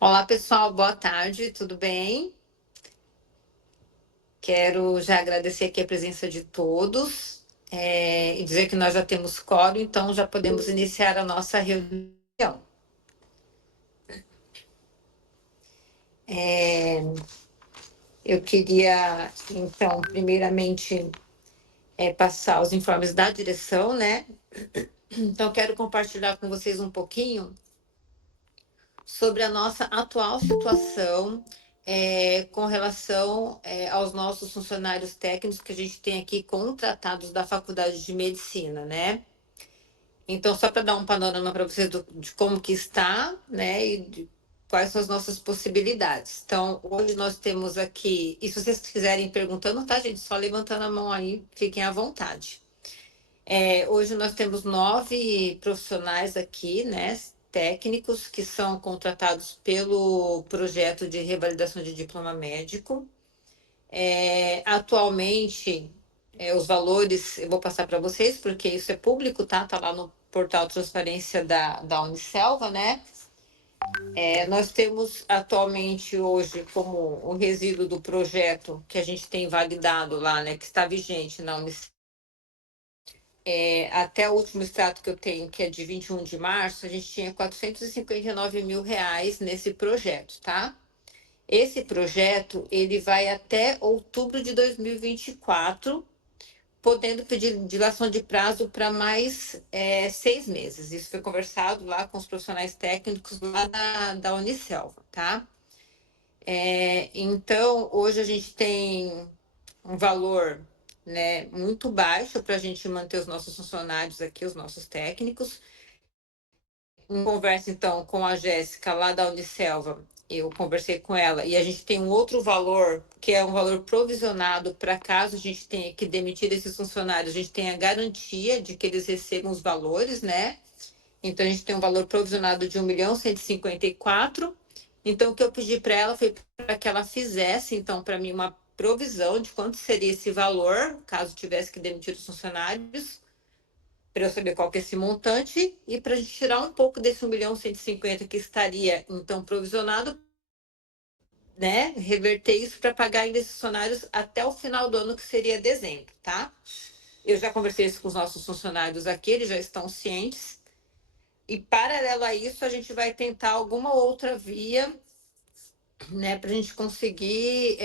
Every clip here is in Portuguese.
Olá, pessoal, boa tarde, tudo bem? Quero já agradecer aqui a presença de todos, e dizer que nós já temos quórum, então já podemos iniciar a nossa reunião. Eu queria, então, primeiramente, passar os informes da direção, né? Então, quero compartilhar com vocês um pouquinho sobre a nossa atual situação com relação aos nossos funcionários técnicos que a gente tem aqui contratados da Faculdade de Medicina, né? Então, só para dar um panorama para vocês de como que está, né, e de quais são as nossas possibilidades. Então, hoje nós temos aqui, e se vocês quiserem ir perguntando, tá, gente? Só levantando a mão aí, fiquem à vontade. Hoje nós temos 9 profissionais aqui, né, técnicos, que são contratados pelo projeto de revalidação de diploma médico. Atualmente, os valores eu vou passar para vocês, porque isso é público, tá? Tá lá no portal de transparência da Unicelva, né? Nós temos atualmente hoje como o resíduo do projeto que a gente tem validado lá, né? Que está vigente na Unicelva. Até o último extrato que eu tenho, que é de 21 de março, a gente tinha R$ 459 mil nesse projeto, tá? Esse projeto, ele vai até outubro de 2024, podendo pedir dilação de prazo para mais 6 meses. Isso foi conversado lá com os profissionais técnicos lá da Unicelva, tá? Então, hoje a gente tem um valor, né, muito baixo para a gente manter os nossos funcionários aqui, os nossos técnicos. Em conversa, então, com a Jéssica, lá da Unicelva, eu conversei com ela, e a gente tem um outro valor, que é um valor provisionado para caso a gente tenha que demitir esses funcionários, a gente tem a garantia de que eles recebam os valores, né? Então, a gente tem um valor provisionado de 1.154.000. Então, o que eu pedi para ela foi para que ela fizesse, então, para mim, uma provisão de quanto seria esse valor, caso tivesse que demitir os funcionários, para eu saber qual que é esse montante e para a gente tirar um pouco desse 1.150.000 que estaria, então, provisionado, né? Reverter isso para pagar ainda esses funcionários até o final do ano, que seria dezembro, tá? Eu já conversei isso com os nossos funcionários aqui, eles já estão cientes. E, paralelo a isso, a gente vai tentar alguma outra via, né, para a gente conseguir,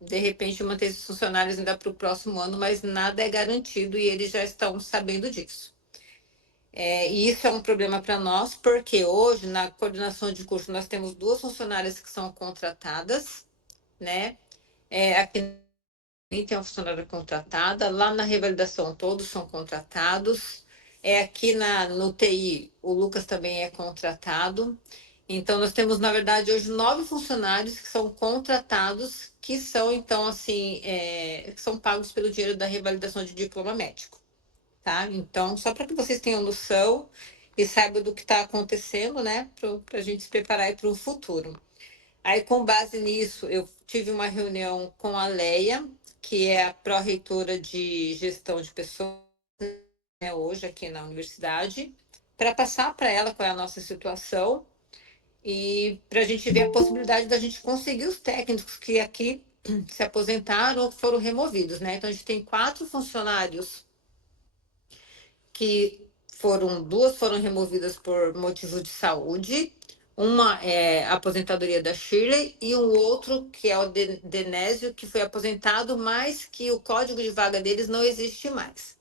de repente, manter esses funcionários ainda para o próximo ano, mas nada é garantido e eles já estão sabendo disso. E isso é um problema para nós, porque hoje, na coordenação de curso, nós temos 2 funcionárias que são contratadas, né? Aqui tem uma funcionária contratada, lá na revalidação todos são contratados, aqui no TI o Lucas também é contratado. Então, nós temos, na verdade, hoje 9 funcionários que são contratados, que são, então, assim, que são pagos pelo dinheiro da revalidação de diploma médico, tá? Então, só para que vocês tenham noção e saibam do que está acontecendo, né? Para a gente se preparar para o futuro. Aí, com base nisso, eu tive uma reunião com a Leia, que é a pró-reitora de gestão de pessoas, né, hoje aqui na universidade, para passar para ela qual é a nossa situação e para a gente ver a possibilidade da gente conseguir os técnicos que aqui se aposentaram ou foram removidos, né? Então, a gente tem 4 funcionários que duas foram removidas por motivo de saúde, uma é a aposentadoria da Shirley e um outro que é o Denésio, que foi aposentado, mas que o código de vaga deles não existe mais.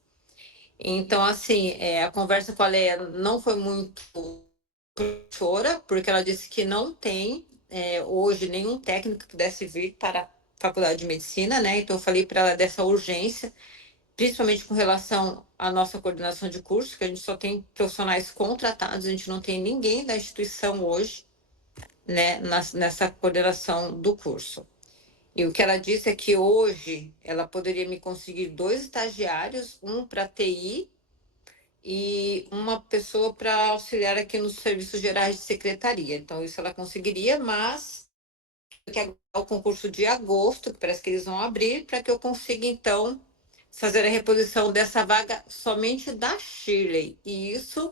Então, assim, a conversa com a Leia não foi muito professora, porque ela disse que não tem hoje nenhum técnico que pudesse vir para a Faculdade de Medicina, né? Então, eu falei para ela dessa urgência, principalmente com relação à nossa coordenação de curso, que a gente só tem profissionais contratados, a gente não tem ninguém da instituição hoje, né, nessa coordenação do curso. E o que ela disse é que hoje ela poderia me conseguir 2 estagiários, um para TI e uma pessoa para auxiliar aqui nos serviços gerais de secretaria. Então, isso ela conseguiria, mas que é o concurso de agosto, que parece que eles vão abrir, para que eu consiga, então, fazer a reposição dessa vaga somente da Shirley. E isso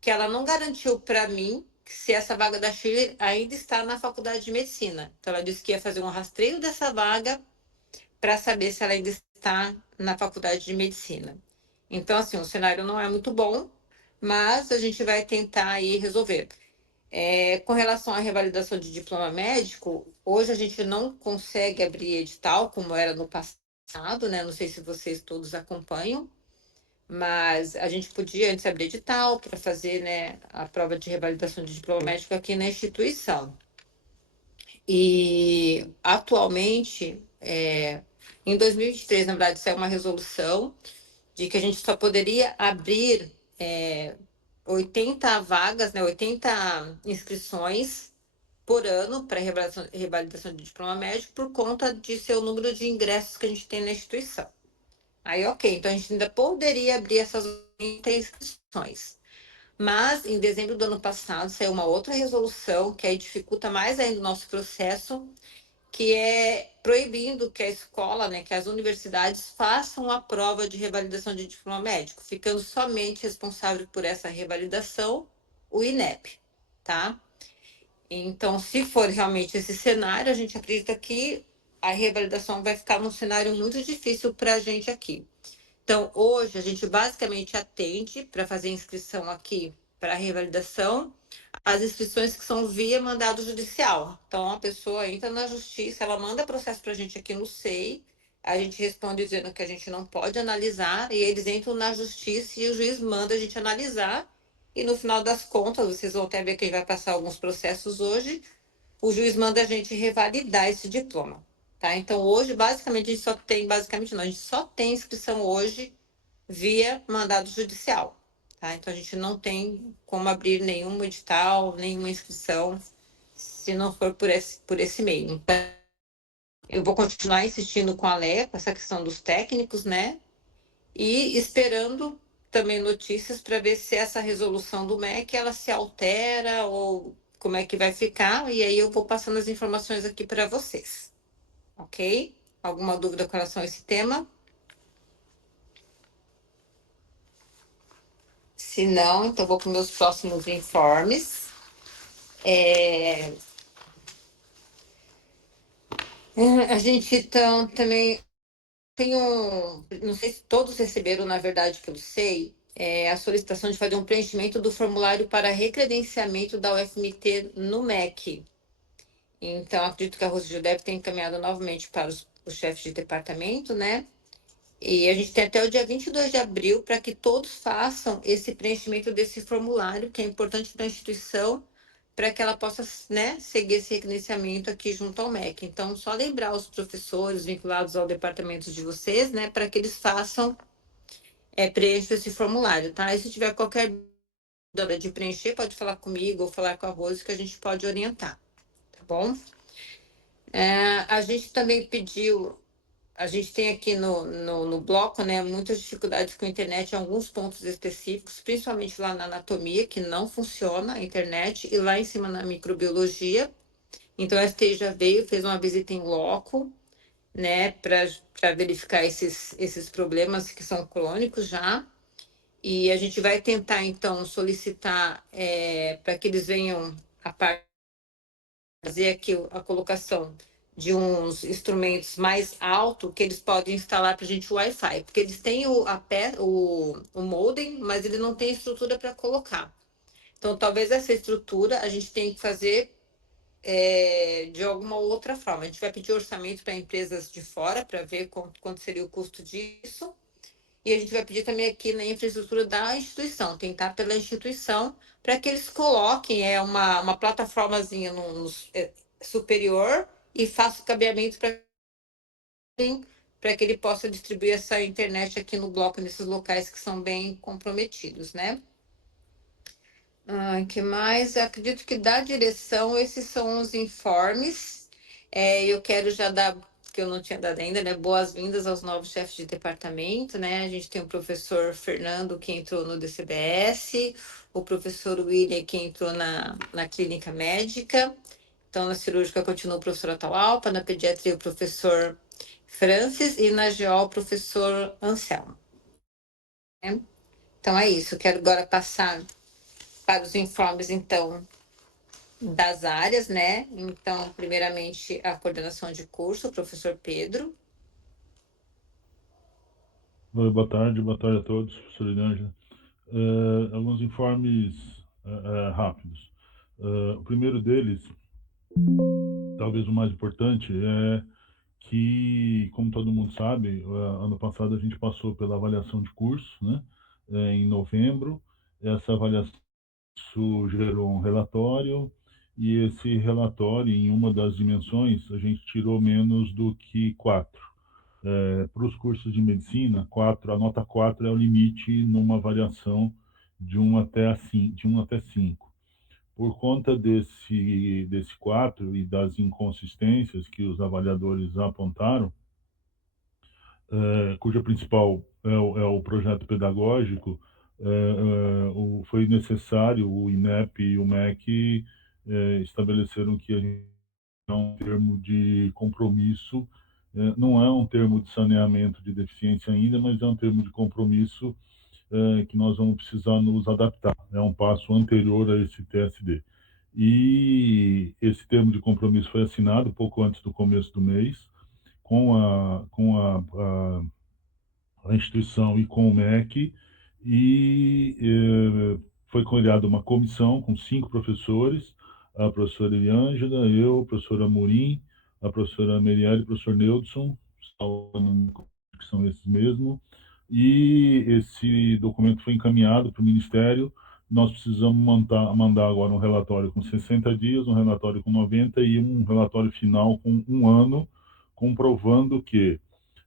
que ela não garantiu para mim, que se essa vaga da Shirley ainda está na faculdade de medicina. Então, ela disse que ia fazer um rastreio dessa vaga para saber se ela ainda está na faculdade de medicina. Então, assim, o cenário não é muito bom, mas a gente vai tentar aí resolver. Com relação à revalidação de diploma médico, hoje a gente não consegue abrir edital como era no passado, né? Não sei se vocês todos acompanham, mas a gente podia antes abrir edital para fazer, né, a prova de revalidação de diploma médico aqui na instituição. E atualmente, em 2023, na verdade, saiu uma resolução de que a gente só poderia abrir 80 vagas, né, 80 inscrições por ano para revalidação de diploma médico por conta de ser o número de ingressos que a gente tem na instituição. Aí, ok, então a gente ainda poderia abrir essas 80 inscrições. Mas, em dezembro do ano passado, saiu uma outra resolução que aí dificulta mais ainda o nosso processo, que é proibindo que a escola, né, que as universidades façam a prova de revalidação de diploma médico, ficando somente responsável por essa revalidação o INEP, tá? Então, se for realmente esse cenário, a gente acredita que a revalidação vai ficar num cenário muito difícil para a gente aqui. Então, hoje, a gente basicamente atende para fazer inscrição aqui para a revalidação as inscrições que são via mandado judicial. Então, a pessoa entra na justiça, ela manda processo para a gente aqui no SEI, a gente responde dizendo que a gente não pode analisar, e eles entram na justiça e o juiz manda a gente analisar. E no final das contas, vocês vão até ver que ele vai passar alguns processos hoje, o juiz manda a gente revalidar esse diploma. Tá? Então, hoje, basicamente, a gente só tem, basicamente não, a gente só tem inscrição hoje via mandado judicial. Tá? Então, a gente não tem como abrir nenhum edital, nenhuma inscrição, se não for por esse meio. Então, eu vou continuar insistindo com a Leia, com essa questão dos técnicos, né? E esperando também notícias para ver se essa resolução do MEC ela se altera ou como é que vai ficar. E aí eu vou passando as informações aqui para vocês. Ok? Alguma dúvida com relação a esse tema? Se não, então vou para os meus próximos informes. A gente então também tem não sei se todos receberam, na verdade, que eu sei, a solicitação de fazer um preenchimento do formulário para recredenciamento da UFMT no MEC. Então, acredito que a Rose já deve ter encaminhado novamente para os chefes de departamento, né? E a gente tem até o dia 22 de abril para que todos façam esse preenchimento desse formulário, que é importante para a instituição, para que ela possa, né, seguir esse credenciamento aqui junto ao MEC. Então, só lembrar os professores vinculados ao departamento de vocês, né, para que eles façam, preencham esse formulário, tá? E se tiver qualquer dúvida de preencher, pode falar comigo ou falar com a Rose, que a gente pode orientar, tá bom? A gente também pediu. A gente tem aqui no bloco, né, muitas dificuldades com a internet em alguns pontos específicos, principalmente lá na anatomia, que não funciona a internet, e lá em cima na microbiologia. Então, a STI já veio, fez uma visita em loco, né, para verificar esses problemas que são crônicos já. E a gente vai tentar, então, solicitar para que eles venham a fazer aqui a colocação de uns instrumentos mais altos que eles podem instalar para a gente o Wi-Fi, porque eles têm o modem, mas ele não tem estrutura para colocar. Então, talvez essa estrutura a gente tenha que fazer de alguma outra forma. A gente vai pedir orçamento para empresas de fora para ver quanto seria o custo disso. E a gente vai pedir também aqui na infraestrutura da instituição, tentar pela instituição, para que eles coloquem uma plataformazinha superior e faça o cabeamento para que ele possa distribuir essa internet aqui no bloco, nesses locais que são bem comprometidos, né? Que mais? Eu acredito que da direção, esses são os informes. Eu quero já dar, que eu não tinha dado ainda, né? Boas-vindas aos novos chefes de departamento, né? A gente tem o professor Fernando, que entrou no DCBS, o professor William, que entrou na clínica médica. Então, na cirúrgica continua o professor Atahualpa, na pediatria o professor Francis e na GO o professor Anselmo, né? Então, é isso. Quero agora passar para os informes, então, das áreas, né? Então, primeiramente, a coordenação de curso, o professor Pedro. Oi, boa tarde a todos, professor Elisângela. Alguns informes rápidos. O primeiro deles, talvez o mais importante, é que, como todo mundo sabe, ano passado a gente passou pela avaliação de curso, né, em novembro. Essa avaliação gerou um relatório, e esse relatório, em uma das dimensões, a gente tirou menos do que 4. Para os cursos de medicina, 4, a nota 4 é o limite numa avaliação de 1 até 5. Por conta desse 4 e das inconsistências que os avaliadores apontaram, cuja principal é o projeto pedagógico, foi necessário, o INEP e o MEC estabeleceram que a gente é um termo de compromisso, não é um termo de saneamento de deficiência ainda, mas é um termo de compromisso que nós vamos precisar nos adaptar. É um passo anterior a esse TSD. E esse termo de compromisso foi assinado pouco antes do começo do mês, com a instituição e com o MEC, e foi criada uma comissão com 5 professores, a professora Eliângela, eu, a professora Amorim, a professora Merielle e o professor Neudson, que são esses mesmo, e esse documento foi encaminhado para o Ministério. Nós precisamos mandar agora um relatório com 60 dias, um relatório com 90 e um relatório final com 1 ano, comprovando que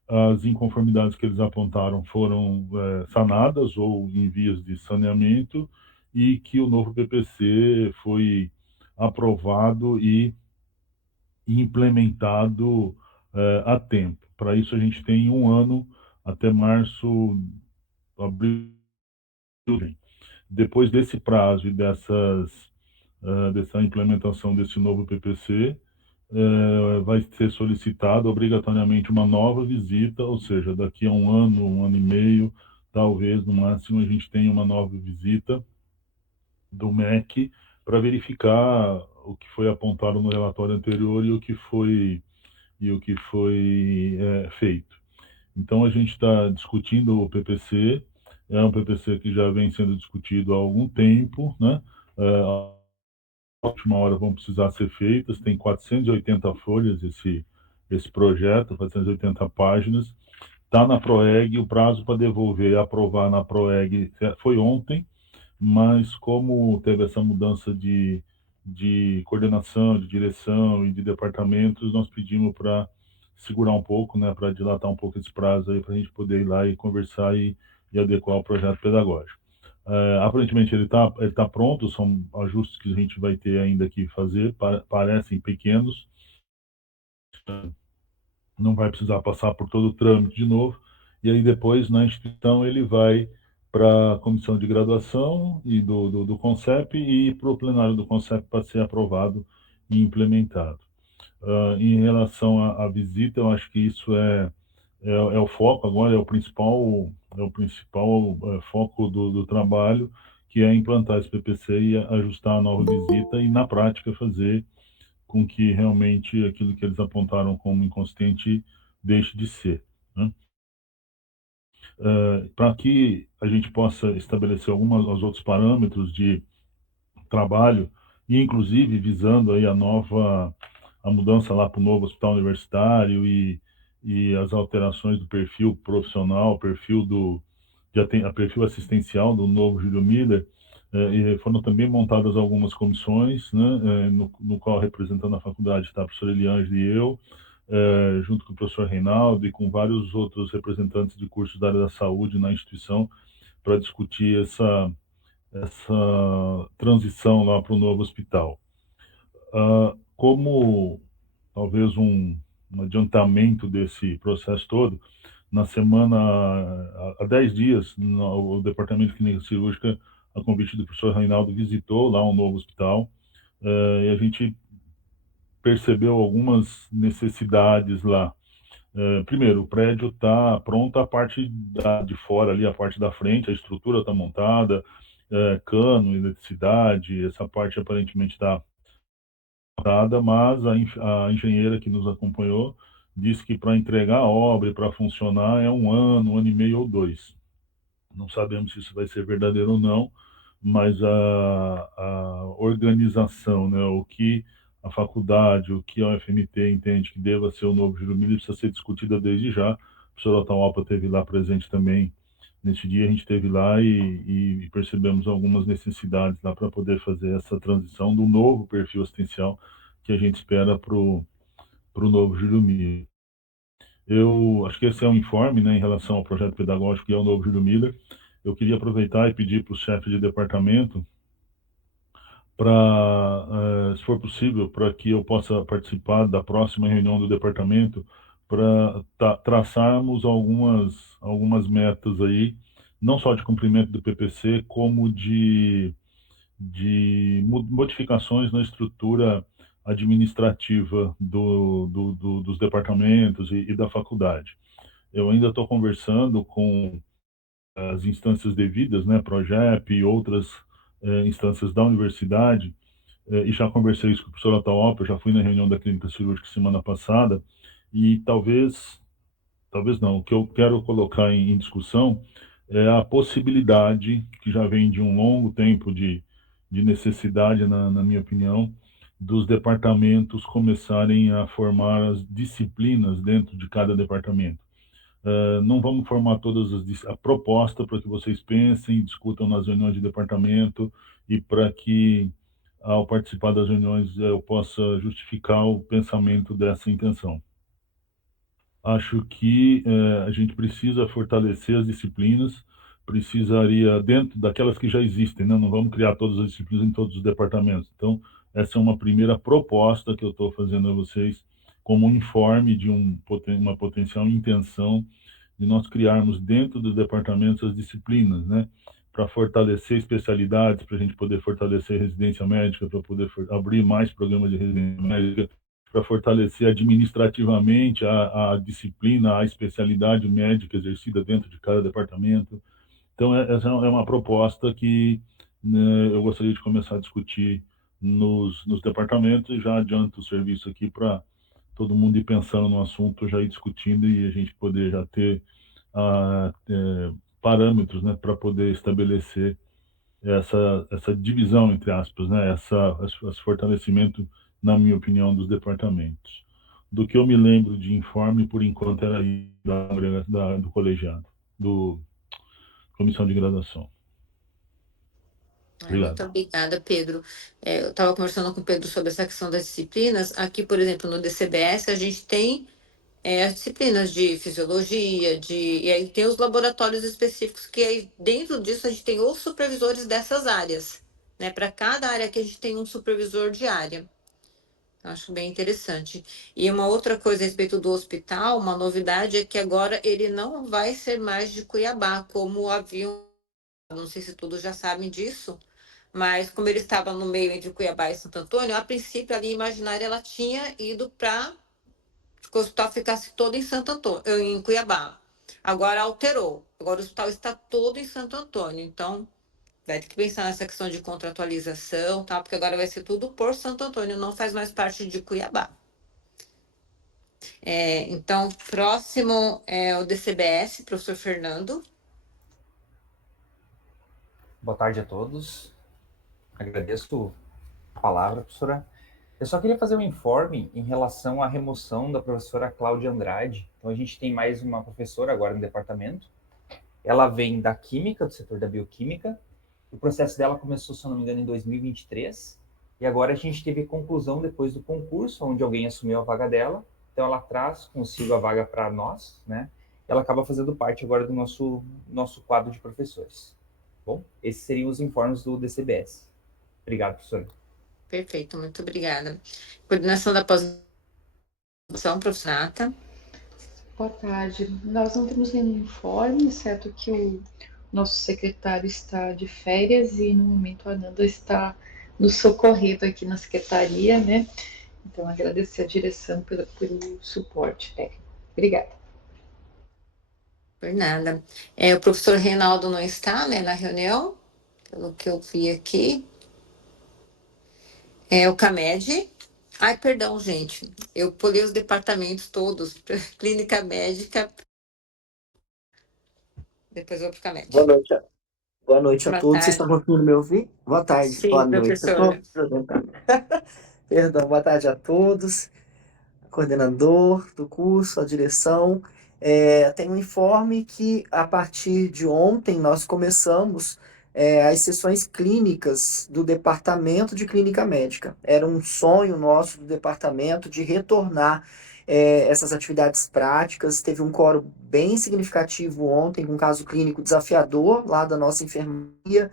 as inconformidades que eles apontaram foram sanadas ou em vias de saneamento, e que o novo PPC foi aprovado e implementado a tempo. Para isso, a gente tem 1 ano, até março, abril. Depois desse prazo e dessa implementação desse novo PPC, vai ser solicitada obrigatoriamente uma nova visita, ou seja, daqui a 1 ano e meio, talvez no máximo, a gente tenha uma nova visita do MEC para verificar o que foi apontado no relatório anterior e o que foi feito. Então, a gente está discutindo o PPC. É um PPC que já vem sendo discutido há algum tempo, né? A última hora vão precisar ser feitas. Tem 480 folhas esse projeto, 480 páginas. Está na PROEG. O prazo para devolver e aprovar na PROEG foi ontem, mas como teve essa mudança de coordenação, de direção e de departamentos, nós pedimos para segurar um pouco, né, para dilatar um pouco esse prazo aí, para a gente poder ir lá e conversar e adequar o projeto pedagógico. Aparentemente ele tá pronto, são ajustes que a gente vai ter ainda que fazer, parecem pequenos, não vai precisar passar por todo o trâmite de novo, e aí depois na instituição ele vai para a comissão de graduação e do CONCEP, e para o plenário do CONCEP para ser aprovado e implementado. Em relação à visita, eu acho que isso é o foco agora, é o principal foco do trabalho, que é implantar esse PPC e ajustar a nova visita e, na prática, fazer com que realmente aquilo que eles apontaram como inconsistente deixe de ser, né? Para que a gente possa estabelecer os outros parâmetros de trabalho, e inclusive visando aí a mudança lá para o novo hospital universitário, e as alterações do perfil profissional, perfil assistencial do novo Júlio Miller. E foram também montadas algumas comissões, né, no qual, representando a faculdade, está a professora Eliângela e eu, junto com o professor Reinaldo e com vários outros representantes de cursos da área da saúde na instituição, para discutir essa transição lá para o novo hospital. Como talvez um adiantamento desse processo todo, na semana, há 10 dias, o Departamento de Clínica Cirúrgica, a convite do professor Reinaldo, visitou lá um novo hospital, e a gente percebeu algumas necessidades lá. Primeiro, o prédio está pronto, a parte de fora ali, a parte da frente, a estrutura está montada, cano, eletricidade, essa parte aparentemente está mas a engenheira que nos acompanhou disse que para entregar a obra e para funcionar é um ano e meio ou dois. Não sabemos se isso vai ser verdadeiro ou não, mas a organização, né, o que a faculdade, o que a UFMT entende que deva ser o novo Giro Miller precisa ser discutida desde já. O professor Otaopa esteve lá presente também. Nesse dia a gente esteve lá e percebemos algumas necessidades lá para poder fazer essa transição do novo perfil assistencial que a gente espera para o novo Júlio Miller. Eu acho que esse é um informe, né, em relação ao projeto pedagógico e ao novo Júlio Miller. Eu queria aproveitar e pedir para o chefe de departamento para, se for possível, para que eu possa participar da próxima reunião do departamento, para traçarmos algumas metas aí, não só de cumprimento do PPC, como de modificações na estrutura administrativa dos departamentos e da faculdade. Eu ainda estou conversando com as instâncias devidas, né, Progep e outras instâncias da universidade, e já conversei isso com o professor Ataopa, eu já fui na reunião da clínica cirúrgica semana passada, e talvez não, o que eu quero colocar em discussão é a possibilidade, que já vem de um longo tempo de necessidade, na minha opinião, dos departamentos começarem a formar as disciplinas dentro de cada departamento. Não vamos formar a proposta para que vocês pensem, discutam nas reuniões de departamento e para que, ao participar das reuniões, eu possa justificar o pensamento dessa intenção. Acho que a gente precisa fortalecer as disciplinas, precisaria, dentro daquelas que já existem, né? Não vamos criar todas as disciplinas em todos os departamentos. Então, essa é uma primeira proposta que eu estou fazendo a vocês, como um informe de uma potencial intenção de nós criarmos dentro dos departamentos as disciplinas, né? Para fortalecer especialidades, para a gente poder fortalecer residência médica, para poder abrir mais programas de residência médica, para fortalecer administrativamente a disciplina, a especialidade médica exercida dentro de cada departamento. Então, essa é uma proposta que, né, eu gostaria de começar a discutir nos departamentos, e já adianto o serviço aqui para todo mundo ir pensando no assunto, já ir discutindo e a gente poder já ter parâmetros, né, para poder estabelecer essa divisão, entre aspas, né, esse fortalecimento, na minha opinião, dos departamentos. Do que eu me lembro de informe, por enquanto, era aí do colegiado, do comissão de graduação. Muito Obrigado. obrigada, Pedro. Eu estava conversando com o Pedro sobre essa questão das disciplinas. Aqui, por exemplo, no DCBS, a gente tem as disciplinas de fisiologia, e aí tem os laboratórios específicos, que aí dentro disso a gente tem os supervisores dessas áreas, né? Para cada área que a gente tem um supervisor de área. Acho bem interessante. E uma outra coisa a respeito do hospital, uma novidade é que agora ele não vai ser mais de Cuiabá, como haviam, não sei se todos já sabem disso, mas como ele estava no meio entre Cuiabá e Santo Antônio, a princípio a linha imaginária ela tinha ido para que o hospital ficasse todo em Santo Antônio, em Cuiabá. Agora alterou. Agora o hospital está todo em Santo Antônio. Então, vai ter que pensar nessa questão de contratualização, tá? Porque agora vai ser tudo por Santo Antônio, não faz mais parte de Cuiabá. Então, próximo é o DCBS, professor Fernando. Boa tarde a todos. Agradeço a palavra, professora. Eu só queria fazer um informe em relação à remoção da professora Cláudia Andrade. Então, a gente tem mais uma professora agora no departamento. Ela vem da Química, do setor da Bioquímica. O processo dela começou, se eu não me engano, em 2023. E agora a gente teve conclusão depois do concurso, onde alguém assumiu a vaga dela. Então, ela traz consigo a vaga para nós, né? Ela acaba fazendo parte agora do nosso quadro de professores. Bom, esses seriam os informes do DCBS. Obrigado, professor. Perfeito, muito obrigada. Coordenação da pós-graduação, professora Nata. Boa tarde. Nós não temos nenhum informe, exceto que o nosso secretário está de férias e no momento a Ananda está nos socorrendo aqui na secretaria, né? Então, agradecer a direção pelo suporte técnico. Obrigada. Por nada. O professor Reinaldo não está, né, na reunião, pelo que eu vi aqui. O CAMED, Ai, perdão, gente. Eu pulei os departamentos todos. Clínica médica, depois eu vou para Boa médica. noite, boa noite a Boa todos. Vocês estão tarde. conseguindo me ouvir? Boa tarde, boa Sim, noite. Eu professora. Perdão, boa tarde a todos, coordenador do curso, a direção. Tem um informe que, a partir de ontem, nós começamos as sessões clínicas do Departamento de Clínica Médica. Era um sonho nosso do departamento de retornar essas atividades práticas. Teve um quórum bem significativo ontem, com um caso clínico desafiador lá da nossa enfermaria,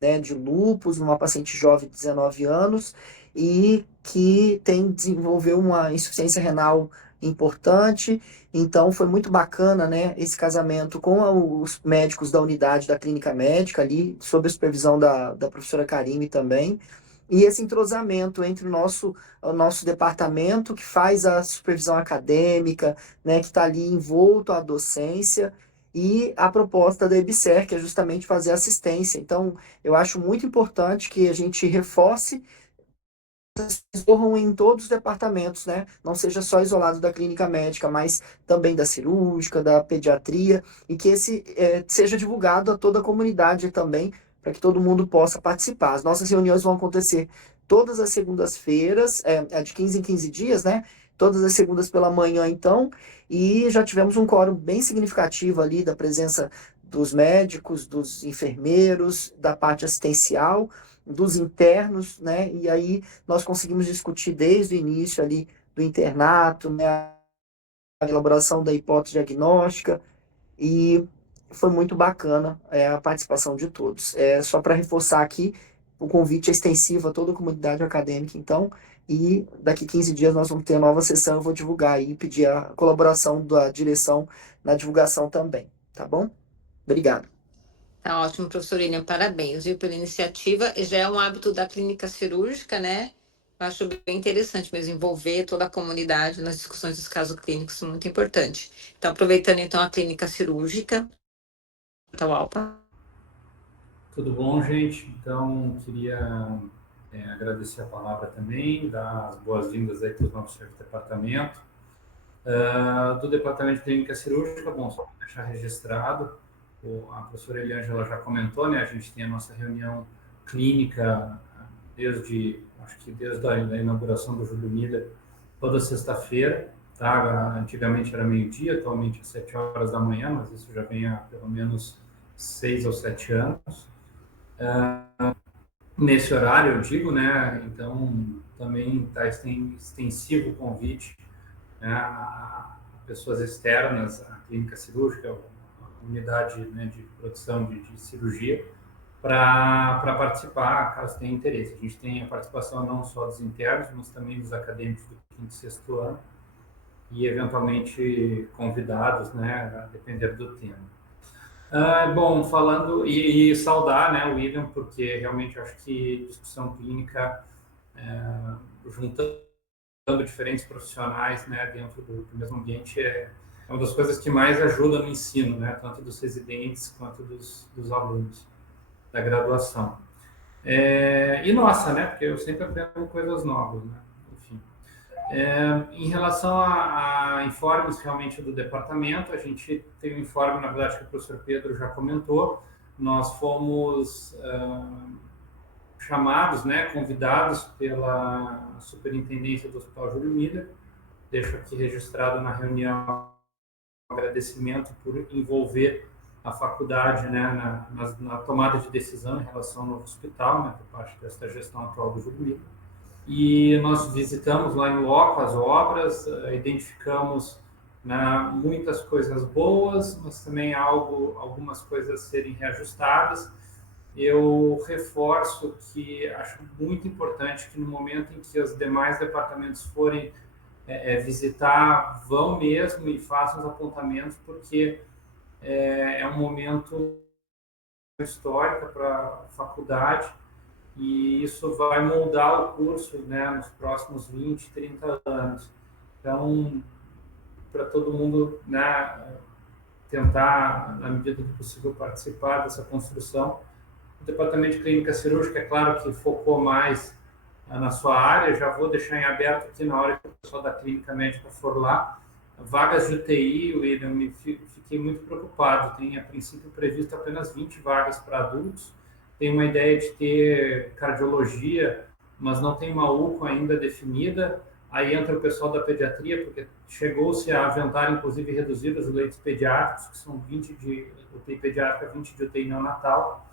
né, de lúpus, numa paciente jovem de 19 anos, e que desenvolveu uma insuficiência renal importante. Então foi muito bacana, né, esse casamento com os médicos da unidade da clínica médica ali, sob a supervisão da professora Karine também. E esse entrosamento entre o nosso departamento, que faz a supervisão acadêmica, né, que está ali envolto à docência, e a proposta da EBSER, que é justamente fazer assistência. Então, eu acho muito importante que a gente reforce, ocorram em todos os departamentos, né? Não seja só isolado da clínica médica, mas também da cirúrgica, da pediatria, e que esse seja divulgado a toda a comunidade também, para que todo mundo possa participar. As nossas reuniões vão acontecer todas as segundas-feiras, de 15 em 15 dias, né? Todas as segundas pela manhã, então, e já tivemos um quórum bem significativo ali da presença dos médicos, dos enfermeiros, da parte assistencial, dos internos, né? E aí nós conseguimos discutir desde o início ali do internato, né, a elaboração da hipótese diagnóstica, e foi muito bacana a participação de todos. Só para reforçar aqui, o convite é extensivo a toda a comunidade acadêmica, então, e daqui 15 dias nós vamos ter a nova sessão, eu vou divulgar aí, pedir a colaboração da direção na divulgação também, tá bom? Obrigado. Tá ótimo, professor William, parabéns, viu, pela iniciativa. Já é um hábito da clínica cirúrgica, né? Eu acho bem interessante mesmo envolver toda a comunidade nas discussões dos casos clínicos, muito importante. Então, aproveitando então a clínica cirúrgica, Alpa. Tudo bom, gente? Então, queria agradecer a palavra também, dar as boas-vindas aí para os nossos chefes de departamento. Do Departamento de Clínica Cirúrgica, bom, só para deixar registrado, a professora Eliângela já comentou, né? A gente tem a nossa reunião clínica desde a inauguração do Júlio Miller, toda sexta-feira, tá? Antigamente era meio-dia, atualmente às 7 horas da manhã, mas isso já vem há pelo menos 6 ou 7 anos. Nesse horário, eu digo, né? Então, também está extensivo o convite, né, a pessoas externas à clínica cirúrgica, a unidade, né, de produção de cirurgia, para participar, caso tenha interesse. A gente tem a participação não só dos internos, mas também dos acadêmicos do 5º e 6º ano, e eventualmente convidados, né, a depender do tema. Bom, falando e saudar, né, o William, porque realmente acho que discussão clínica, juntando diferentes profissionais, né, dentro do mesmo ambiente, é uma das coisas que mais ajuda no ensino, né, tanto dos residentes quanto dos alunos da graduação. E nossa, né, porque eu sempre aprendo coisas novas, né, enfim. Em relação a informes realmente do departamento, a gente tem um informe, na verdade, que o professor Pedro já comentou. Nós fomos chamados, né, convidados pela superintendência do Hospital Júlio Miller. Deixo aqui registrado na reunião um agradecimento por envolver a faculdade, né, na tomada de decisão em relação ao novo hospital, né, por parte desta gestão atual do Júlio Miller. E nós visitamos lá em loco as obras, identificamos, né, muitas coisas boas, mas também algumas coisas a serem reajustadas. Eu reforço que acho muito importante que no momento em que os demais departamentos forem visitar, vão mesmo e façam os apontamentos, porque é um momento histórico para a faculdade, e isso vai moldar o curso, né, nos próximos 20, 30 anos. Então, para todo mundo, né, tentar, na medida do possível, participar dessa construção. O Departamento de Clínica Cirúrgica, é claro que focou mais na sua área. Já vou deixar em aberto aqui na hora que o pessoal da clínica médica for lá. Vagas de UTI, William, fiquei muito preocupado. Tem, a princípio, previsto apenas 20 vagas para adultos. Tem uma ideia de ter cardiologia, mas não tem uma UCO ainda definida. Aí entra o pessoal da pediatria, porque chegou-se a aventar, inclusive, reduzir os leitos pediátricos, que são 20 de UTI pediátrica, 20 de UTI neonatal.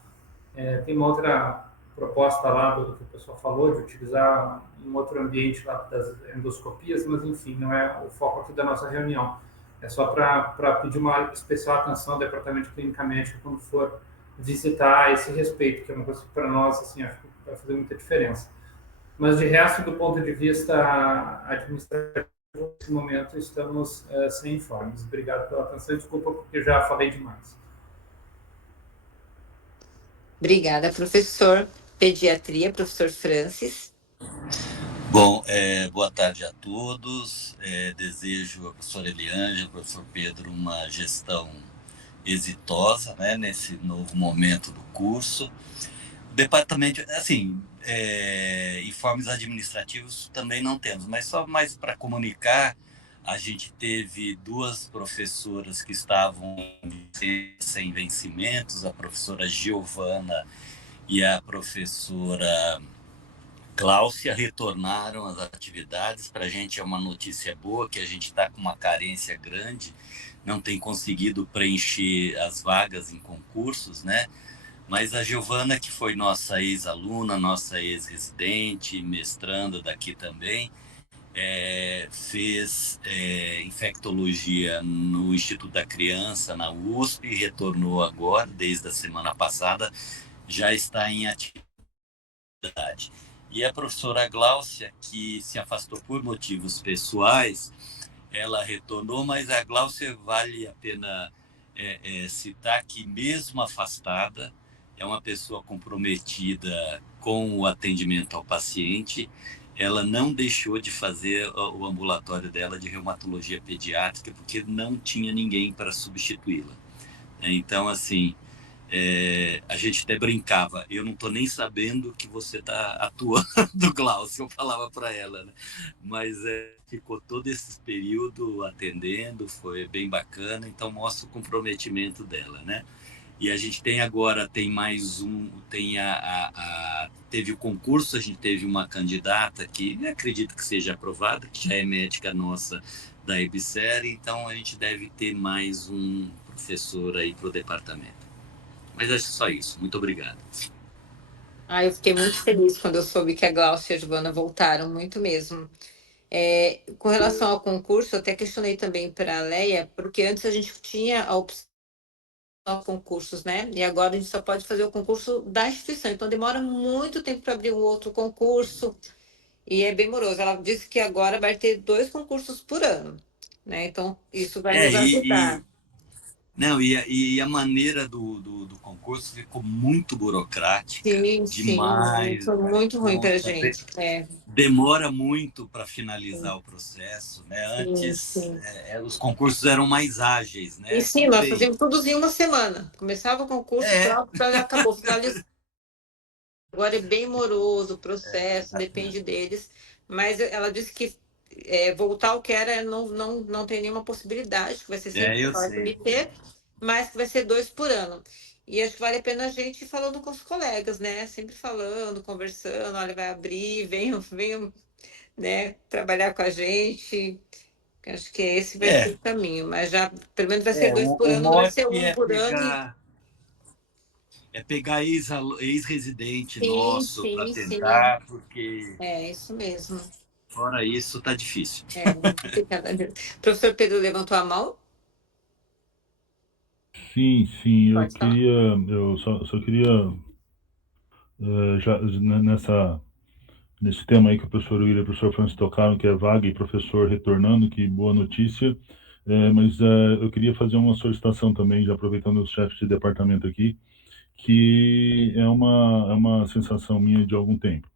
Tem uma outra proposta lá do que o pessoal falou, de utilizar um outro ambiente lá das endoscopias, mas enfim, não é o foco aqui da nossa reunião. É só para pedir uma especial atenção ao Departamento de Clínica Médica quando for visitar a esse respeito, que é uma coisa que para nós, assim, acho que vai fazer muita diferença. Mas de resto, do ponto de vista administrativo, nesse momento estamos sem informes. Obrigado pela atenção, desculpa porque já falei demais. Obrigada, professor. Pediatria, professor Francis. Bom, boa tarde a todos. Desejo à professora Eliângela, ao professor Pedro, uma gestão exitosa, né, nesse novo momento do curso. O departamento, assim, informes administrativos também não temos, mas só mais para comunicar, a gente teve 2 professoras que estavam sem vencimentos, a professora Giovana e a professora Cláudia retornaram às atividades. Para a gente é uma notícia boa, que a gente está com uma carência grande, não tem conseguido preencher as vagas em concursos, né? Mas a Giovana, que foi nossa ex-aluna, nossa ex-residente, mestranda daqui também, fez infectologia no Instituto da Criança, na USP, retornou agora, desde a semana passada, já está em atividade. E a professora Gláucia, que se afastou por motivos pessoais, ela retornou, mas a Gláucia vale a pena citar que, mesmo afastada, é uma pessoa comprometida com o atendimento ao paciente. Ela não deixou de fazer o ambulatório dela de reumatologia pediátrica, porque não tinha ninguém para substituí-la. Então, assim, a gente até brincava, eu não estou nem sabendo que você está atuando, Glaucio, eu falava para ela, né? Mas ficou todo esse período atendendo, foi bem bacana, então mostra o comprometimento dela, né? E a gente tem agora, tem mais teve o concurso, a gente teve uma candidata que acredito que seja aprovada, que já é médica nossa da EBSER, então a gente deve ter mais um professor aí para o departamento. Mas acho só isso. Muito obrigado. Eu fiquei muito feliz quando eu soube que a Glaucia e a Giovana voltaram, muito mesmo. Com relação ao concurso, eu até questionei também para a Leia, porque antes a gente tinha a opção de concursos, né? E agora a gente só pode fazer o concurso da instituição. Então demora muito tempo para abrir um outro concurso e é bem moroso. Ela disse que agora vai ter 2 concursos por ano, né? Então isso vai nos ajudar. A maneira do concurso ficou muito burocrática, Sim, demais. muito, muito ruim para a gente. Demora muito para finalizar o processo, né? Antes, os concursos eram mais ágeis, né? E sim, nós fazíamos todos em uma semana. Começava o concurso, acabou, finalizou. Agora é bem moroso o processo, depende deles. Mas ela disse que voltar ao que era não tem nenhuma possibilidade, que vai ser sempre o comitê, mas que vai ser 2 por ano. E acho que vale a pena a gente ir falando com os colegas, né? Sempre falando, conversando, olha, vai abrir, venham, né, trabalhar com a gente. Acho que esse vai ser o caminho, mas já pelo menos vai ser 2 por ano, não vai ser 1 por ano. Pegar ex-residente nosso para tentar, porque... isso mesmo. Fora isso, tá difícil. O professor Pedro levantou a mão? Sim, eu só queria já nesse tema aí que o professor William e o professor Francis tocaram, que é vaga e professor retornando, que boa notícia. Mas eu queria fazer uma solicitação também, já aproveitando os chefes de departamento aqui, que é uma sensação minha de algum tempo.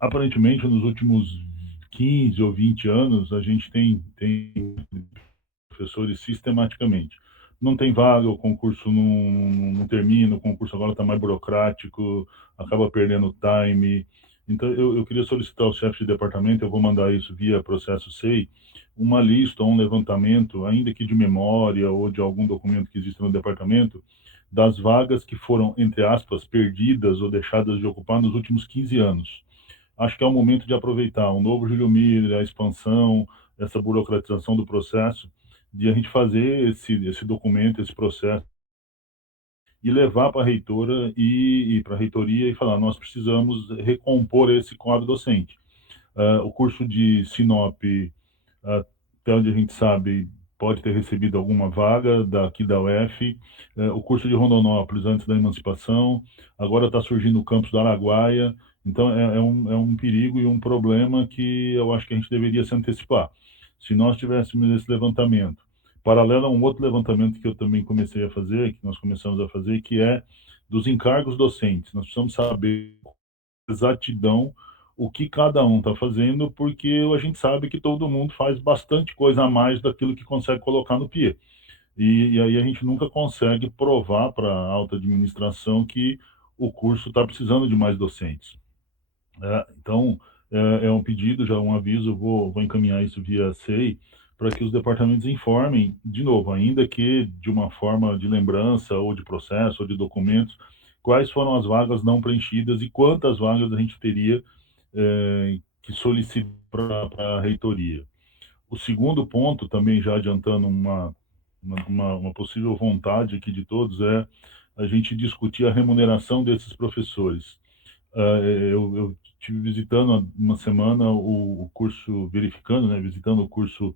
Aparentemente, nos últimos 15 ou 20 anos, a gente tem professores sistematicamente. Não tem vaga, o concurso não termina, o concurso agora está mais burocrático, acaba perdendo time. Então, eu queria solicitar ao chefe de departamento, eu vou mandar isso via processo SEI, uma lista, um levantamento, ainda que de memória ou de algum documento que exista no departamento, das vagas que foram, entre aspas, perdidas ou deixadas de ocupar nos últimos 15 anos. Acho que é o momento de aproveitar o novo Júlio Miller, a expansão, essa burocratização do processo, de a gente fazer esse documento, esse processo, e levar para a reitora e para a reitoria e falar, nós precisamos recompor esse quadro docente. O curso de Sinop, até onde a gente sabe, pode ter recebido alguma vaga daqui da UF. O curso de Rondonópolis, antes da emancipação, agora está surgindo o campus do Araguaia. Então, é um perigo e um problema que eu acho que a gente deveria se antecipar. Se nós tivéssemos esse levantamento, paralelo a um outro levantamento que eu também comecei a fazer, que nós começamos a fazer, que é dos encargos docentes. Nós precisamos saber com exatidão o que cada um está fazendo, porque a gente sabe que todo mundo faz bastante coisa a mais daquilo que consegue colocar no PIE. E aí a gente nunca consegue provar para a alta administração que o curso está precisando de mais docentes. Então, é um pedido, já um aviso, vou encaminhar isso via SEI, para que os departamentos informem, de novo, ainda que de uma forma de lembrança, ou de processo, ou de documentos, quais foram as vagas não preenchidas e quantas vagas a gente teria que solicitar para a reitoria. O segundo ponto, também já adiantando uma possível vontade aqui de todos, é a gente discutir a remuneração desses professores. Eu estive visitando há uma semana o curso, verificando, né, visitando o curso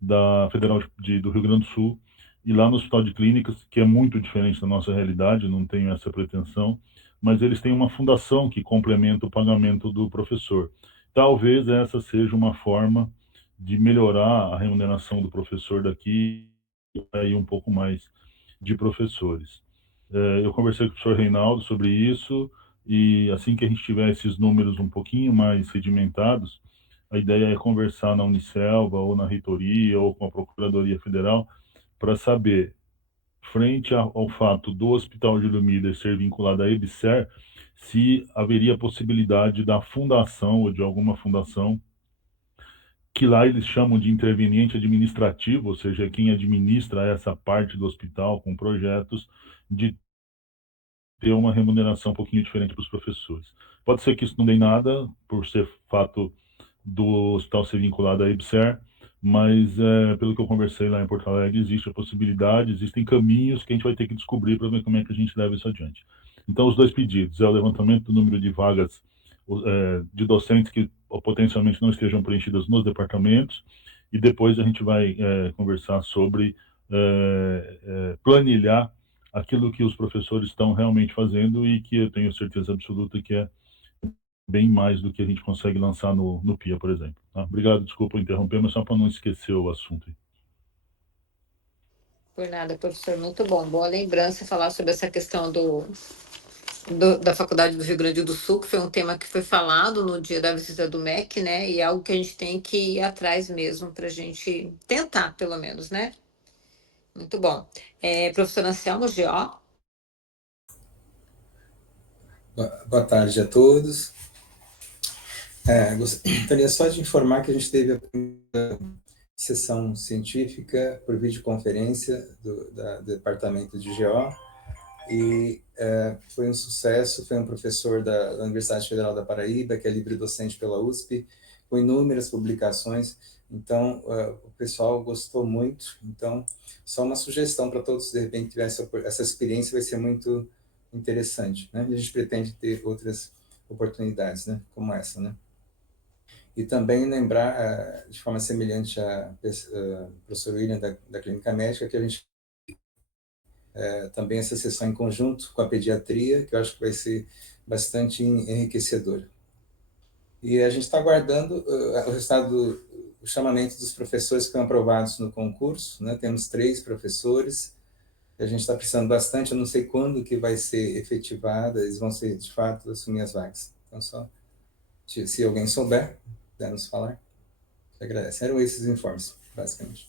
da Federal do Rio Grande do Sul, e lá no Hospital de Clínicas, que é muito diferente da nossa realidade, não tenho essa pretensão, mas eles têm uma fundação que complementa o pagamento do professor. Talvez essa seja uma forma de melhorar a remuneração do professor daqui e aí um pouco mais de professores. Eu conversei com o professor Reinaldo sobre isso, e assim que a gente tiver esses números um pouquinho mais sedimentados, a ideia é conversar na Unicelva, ou na reitoria, ou com a Procuradoria Federal, para saber, frente ao fato do Hospital Júlio Miller ser vinculado à EBSER, se haveria possibilidade da fundação, ou de alguma fundação, que lá eles chamam de interveniente administrativo, ou seja, quem administra essa parte do hospital com projetos, de ter uma remuneração um pouquinho diferente para os professores. Pode ser que isso não dê nada, por ser fato do hospital ser vinculado à EBSER, mas pelo que eu conversei lá em Porto Alegre, existe a possibilidade, existem caminhos que a gente vai ter que descobrir para ver como é que a gente leva isso adiante. Então, os dois pedidos é o levantamento do número de vagas de docentes que potencialmente não estejam preenchidas nos departamentos, e depois a gente vai conversar sobre planilhar aquilo que os professores estão realmente fazendo, e que eu tenho certeza absoluta que é bem mais do que a gente consegue lançar no PIA, por exemplo. Tá? Obrigado, desculpa interromper, mas só para não esquecer o assunto. Por nada, professor, muito bom. Boa lembrança falar sobre essa questão da Faculdade do Rio Grande do Sul, que foi um tema que foi falado no dia da visita do MEC, né? E é algo que a gente tem que ir atrás mesmo, para a gente tentar, pelo menos, né? Muito bom. Professor Anselmo, GO. Boa tarde a todos. Gostaria só de informar que a gente teve a primeira sessão científica por videoconferência do Departamento de GO, e foi um sucesso. Foi um professor da Universidade Federal da Paraíba, que é livre docente pela USP, com inúmeras publicações. Então, o pessoal gostou muito. Então, só uma sugestão para todos, de repente, tiver essa experiência, vai ser muito interessante, né? E a gente pretende ter outras oportunidades, né, como essa, né? E também lembrar, de forma semelhante a professor William da Clínica Médica, que a gente também essa sessão em conjunto com a pediatria, que eu acho que vai ser bastante enriquecedora. E a gente está aguardando o resultado do chamamento dos professores que foram aprovados no concurso, né? Temos 3 professores, a gente está precisando bastante, eu não sei quando que vai ser efetivada, eles vão ser, de fato, assumir as vagas. Então, só, se alguém souber, puder nos falar, agradece. Eram esses informes, basicamente.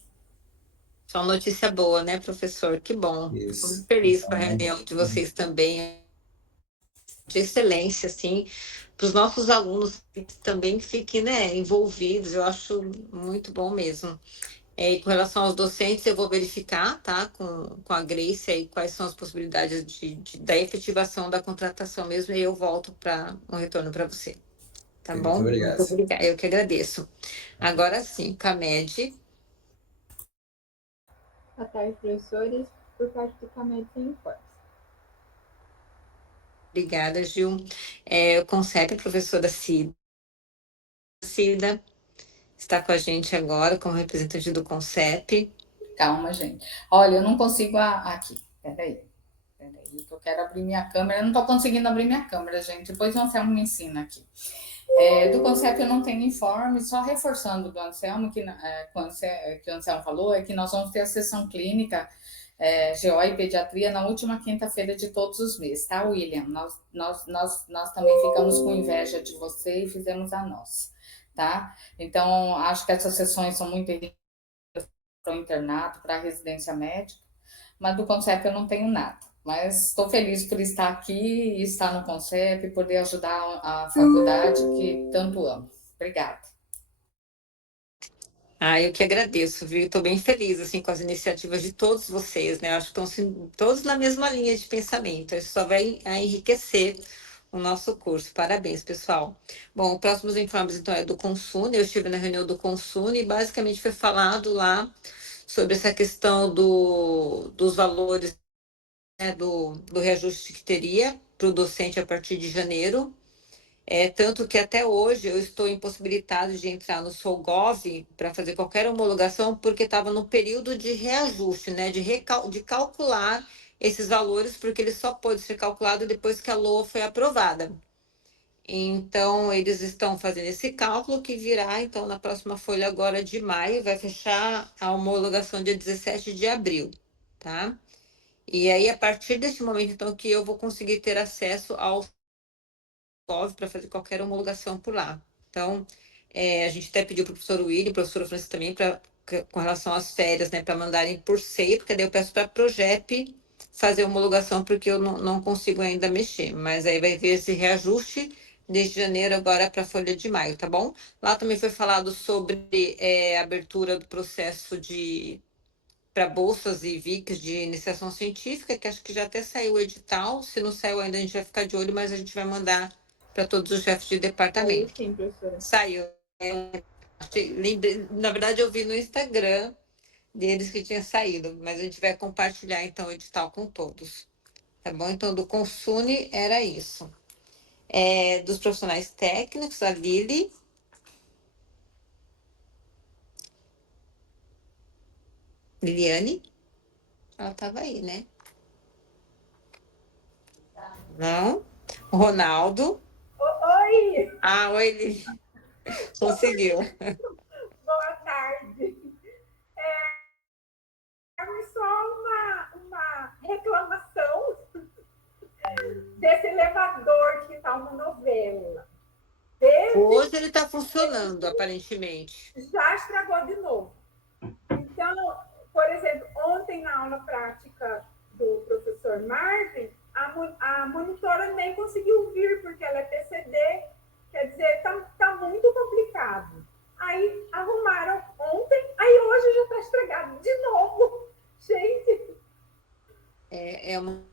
Só notícia boa, né, professor? Que bom. Isso. Fico feliz com a reunião de vocês também. de excelência, assim, para os nossos alunos também fiquem, né, envolvidos. Eu acho muito bom mesmo. E com relação aos docentes, eu vou verificar, tá, com a Grace aí quais são as possibilidades da efetivação da contratação mesmo, e eu volto para um retorno para você. Tá bom? Muito obrigado. Muito obrigada. Eu que agradeço. Agora sim, CAMED. Boa tarde, professores. Por parte do CAMED sem informes. Obrigada, Gil. O CONCEP, professora Cida. Cida está com a gente agora como representante do CONCEP. Calma, gente. Olha, eu não consigo aqui. Peraí, que eu quero abrir minha câmera. Eu não estou conseguindo abrir minha câmera, gente. Depois o Anselmo me ensina aqui. Do CONCEP eu não tenho informe, só reforçando do Anselmo, que o Anselmo falou, é que nós vamos ter a sessão clínica GO e pediatria na última quinta-feira de todos os meses, tá, William? Nós também ficamos com inveja de você e fizemos a nossa, tá? Então, acho que essas sessões são muito para o internato, para a residência médica, mas do CONCEP eu não tenho nada. Mas estou feliz por estar aqui e estar no CONCEP e poder ajudar a faculdade que tanto amo. Obrigada. Eu que agradeço, viu? Estou bem feliz assim, com as iniciativas de todos vocês, né? Acho que estão assim, todos na mesma linha de pensamento. Isso só vai enriquecer o nosso curso. Parabéns, pessoal. Bom, o próximo informes, então, é do Consune. Eu estive na reunião do Consune e basicamente foi falado lá sobre essa questão dos valores, né, do reajuste que teria para o docente a partir de janeiro. Tanto que até hoje eu estou impossibilitado de entrar no Solgov para fazer qualquer homologação, porque estava no período de reajuste, né, de calcular esses valores, porque ele só pôde ser calculado depois que a LOA foi aprovada. Então, eles estão fazendo esse cálculo que virá, então, na próxima folha agora de maio, vai fechar a homologação dia 17 de abril, tá? E aí, a partir desse momento, então, que eu vou conseguir ter acesso ao para fazer qualquer homologação por lá. Então, a gente até pediu para o professor William, professora Francisca também, com relação às férias, né, para mandarem por SEI, porque daí eu peço para a Progep fazer homologação, porque eu não consigo ainda mexer. Mas aí vai ver esse reajuste desde janeiro agora para a folha de maio, tá bom? Lá também foi falado sobre a abertura do processo para bolsas e VICs de iniciação científica, que acho que já até saiu o edital. Se não saiu ainda, a gente vai ficar de olho, mas a gente vai mandar para todos os chefes de departamento. Sim, professora. Saiu. Na verdade, eu vi no Instagram deles que tinha saído, mas a gente vai compartilhar, então, o edital com todos. Tá bom? Então, do Consune era isso. Dos profissionais técnicos, a Lili. Liliane? Ela estava aí, né? Não? O Ronaldo. Oi! Oi, Lili. Conseguiu. Boa tarde. Só uma reclamação desse elevador que está uma novela. Hoje ele está funcionando, aparentemente. Já estragou de novo. Então, por exemplo, ontem na aula prática do professor Marvin, a monitora nem conseguiu vir, porque ela é PCD, quer dizer, tá muito complicado. Aí arrumaram ontem, aí hoje já está estragado de novo. Gente! Uma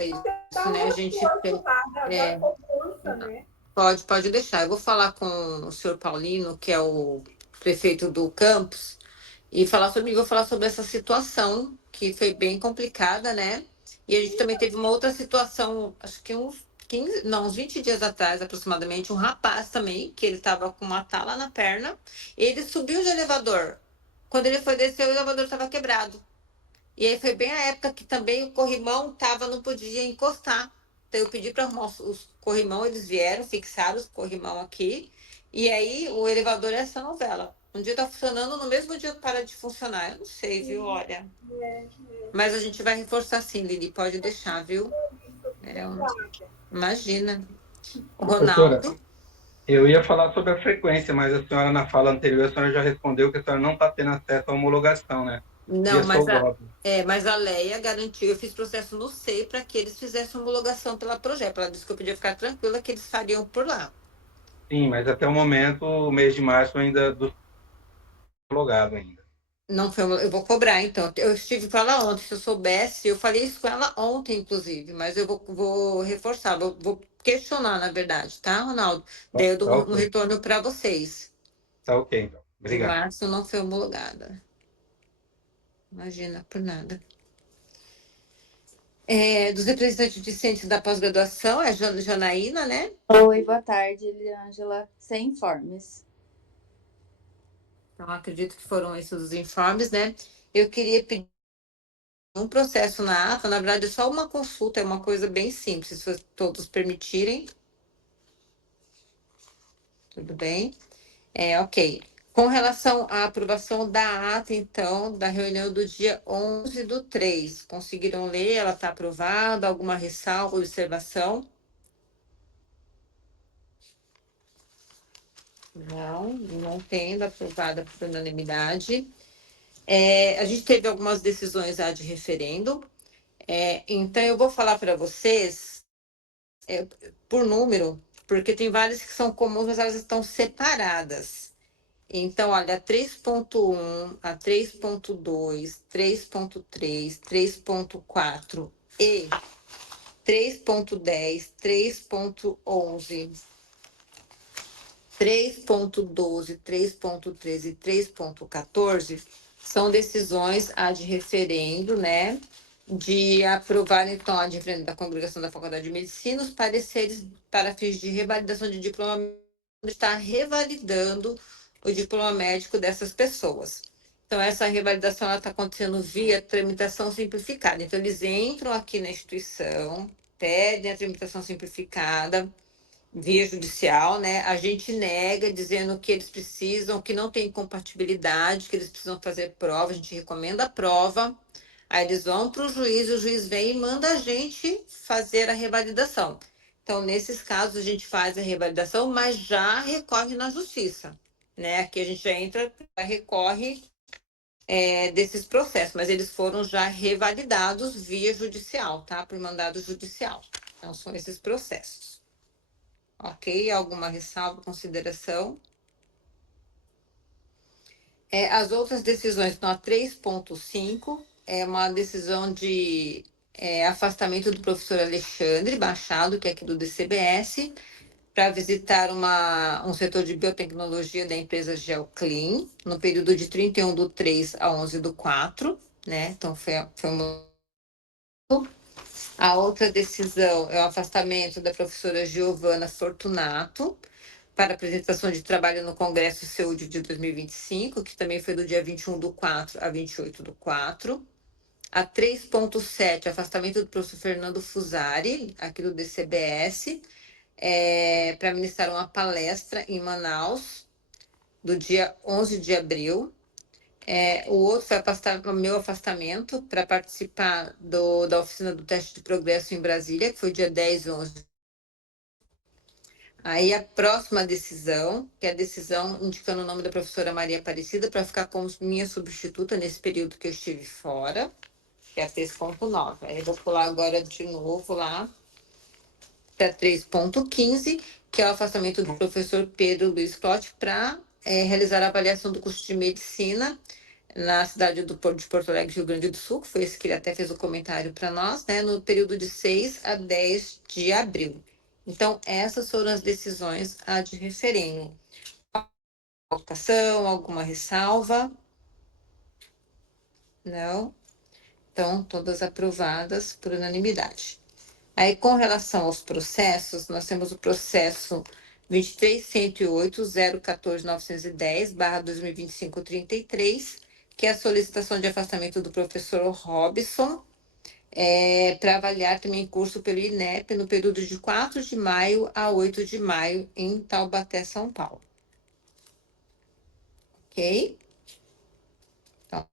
isso, né? A gente da poupança, né? Pode deixar. Eu vou falar com o senhor Paulino, que é o prefeito do campus, e vou falar sobre essa situação, que foi bem complicada, né? E a gente também teve uma outra situação, acho que uns 20 dias atrás, aproximadamente, um rapaz também, que ele estava com uma tala na perna, ele subiu de elevador. Quando ele foi descer, o elevador estava quebrado. E aí foi bem a época que também o corrimão não podia encostar. Então eu pedi para arrumar os corrimão, eles vieram, fixaram os corrimão aqui. E aí o elevador é essa novela. Um dia tá funcionando, no mesmo dia para de funcionar. Eu não sei, viu? Olha. Mas a gente vai reforçar sim, Lili, pode deixar, viu? Imagina. O Ronaldo. Professora, eu ia falar sobre a frequência, mas a senhora, na fala anterior, a senhora já respondeu que a senhora não está tendo acesso à homologação, né? Não, só o golpe. mas a Leia garantiu, eu fiz processo no SEI para que eles fizessem homologação pela Projeto. Ela disse que eu podia ficar tranquila que eles fariam por lá. Sim, mas até o momento, o mês de março ainda do logado ainda. Não foi, eu vou cobrar, então. Eu estive com ela ontem, se eu soubesse, eu falei isso com ela ontem, inclusive, mas eu vou reforçar, vou questionar, na verdade, tá, Ronaldo? Daí eu dou Tá um ok. retorno para vocês. Tá ok, então. De Obrigado. março não foi homologada. Imagina, por nada. Dos representantes discentes da pós-graduação, é Janaína, né? Oi, boa tarde, Elisângela. Sem informes. Então, acredito que foram esses os informes, né? Eu queria pedir um processo na ata, na verdade é só uma consulta, é uma coisa bem simples, se todos permitirem. Tudo bem? Ok. Com relação à aprovação da ata, então, da reunião do dia 11/3, conseguiram ler? Ela está aprovada? Alguma ressalva, observação? Não tendo, aprovada por unanimidade. A gente teve algumas decisões já de referendo, então eu vou falar para vocês por número, porque tem várias que são comuns, mas elas estão separadas. Então, olha, a 3.1, a 3.2, 3.3, 3.4 e 3.10, 3.11, 3.12, 3.13 e 3.14 são decisões de referendo, né? De aprovar, então, a referendo da Congregação da Faculdade de Medicina, os pareceres para fins de revalidação de diploma, está revalidando o diploma médico dessas pessoas. Então, essa revalidação está acontecendo via tramitação simplificada. Então, eles entram aqui na instituição, pedem a tramitação simplificada, via judicial, né? A gente nega, dizendo que eles precisam, que não tem incompatibilidade, que eles precisam fazer prova, a gente recomenda a prova, aí eles vão para o juiz vem e manda a gente fazer a revalidação. Então, nesses casos, a gente faz a revalidação, mas já recorre na justiça, né? Aqui a gente já entra, recorre desses processos, mas eles foram já revalidados via judicial, tá? Por mandado judicial. Então, são esses processos. Ok? Alguma ressalva, consideração? As outras decisões estão a 3.5, é uma decisão de afastamento do professor Alexandre Machado, que é aqui do DCBS, para visitar um setor de biotecnologia da empresa Geoclean, no período de 31/3 a 11/4, né? Então, foi uma... A outra decisão é o afastamento da professora Giovana Fortunato para apresentação de trabalho no Congresso Saúde de 2025, que também foi do dia 21/4 a 28/4. A 3.7, afastamento do professor Fernando Fusari, aqui do DCBS, para ministrar uma palestra em Manaus, do dia 11 de abril. O outro foi o meu afastamento para participar da oficina do teste de progresso em Brasília, que foi dia 10/11. Aí a próxima decisão, que é a decisão indicando o nome da professora Maria Aparecida para ficar como minha substituta nesse período que eu estive fora, que é a 3.9. Aí eu vou pular agora de novo lá para 3.15, que é o afastamento do professor Pedro Luiz Clotti para realizar a avaliação do curso de medicina na cidade de Porto Alegre, Rio Grande do Sul, que foi esse que ele até fez o comentário para nós, né, no período de 6 a 10 de abril. Então, essas foram as decisões de referendo. Votação, alguma ressalva? Não? Então, todas aprovadas por unanimidade. Aí, com relação aos processos, nós temos o processo 23.108.014.910/2025-33, que é a solicitação de afastamento do professor Robson, para avaliar também curso pelo INEP no período de 4 de maio a 8 de maio, em Taubaté, São Paulo. Ok? Então,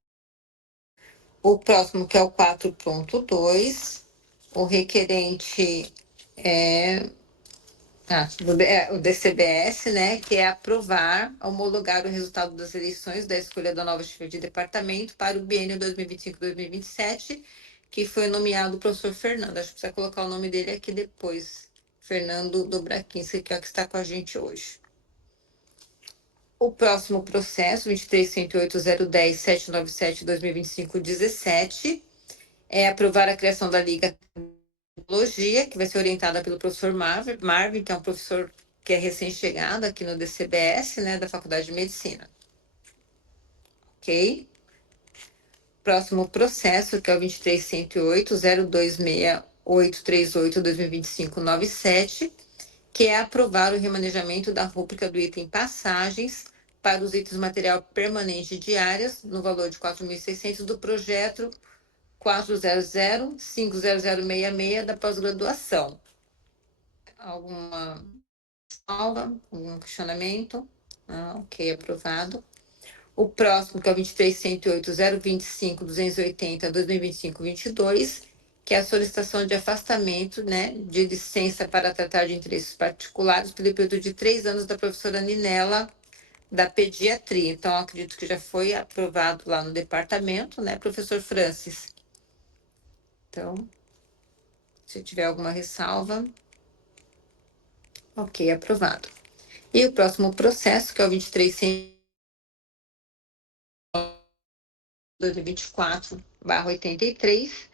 o próximo, que é o 4.2, o requerente O DCBS, né, que é aprovar, homologar o resultado das eleições da escolha da nova chefe de departamento para o biênio 2025-2027, que foi nomeado o professor Fernando. Acho que precisa colocar o nome dele aqui depois. Fernando Dobraquinski, que é o que está com a gente hoje. O próximo processo, 23.108.010.797/2025-17, é aprovar a criação da Liga Tecnologia, que vai ser orientada pelo professor Marvin, que é um professor que é recém-chegado aqui no DCBS, né, da Faculdade de Medicina. Ok? Próximo processo, que é o 23.108.026.838/2025-97, que é aprovar o remanejamento da rúbrica do item passagens para os itens material permanente diárias, no valor de 4.600 do projeto 400-50066 da pós-graduação. Alguma salva? Algum questionamento? Ok, aprovado. O próximo, que é o 23.108.025.280/2025-22, que é a solicitação de afastamento, né, de licença para tratar de interesses particulares pelo período de 3 anos da professora Ninela, da pediatria. Então, acredito que já foi aprovado lá no departamento, né, professor Francis? Então, se tiver alguma ressalva. Ok, aprovado. E o próximo processo, que é o 23.2024/83,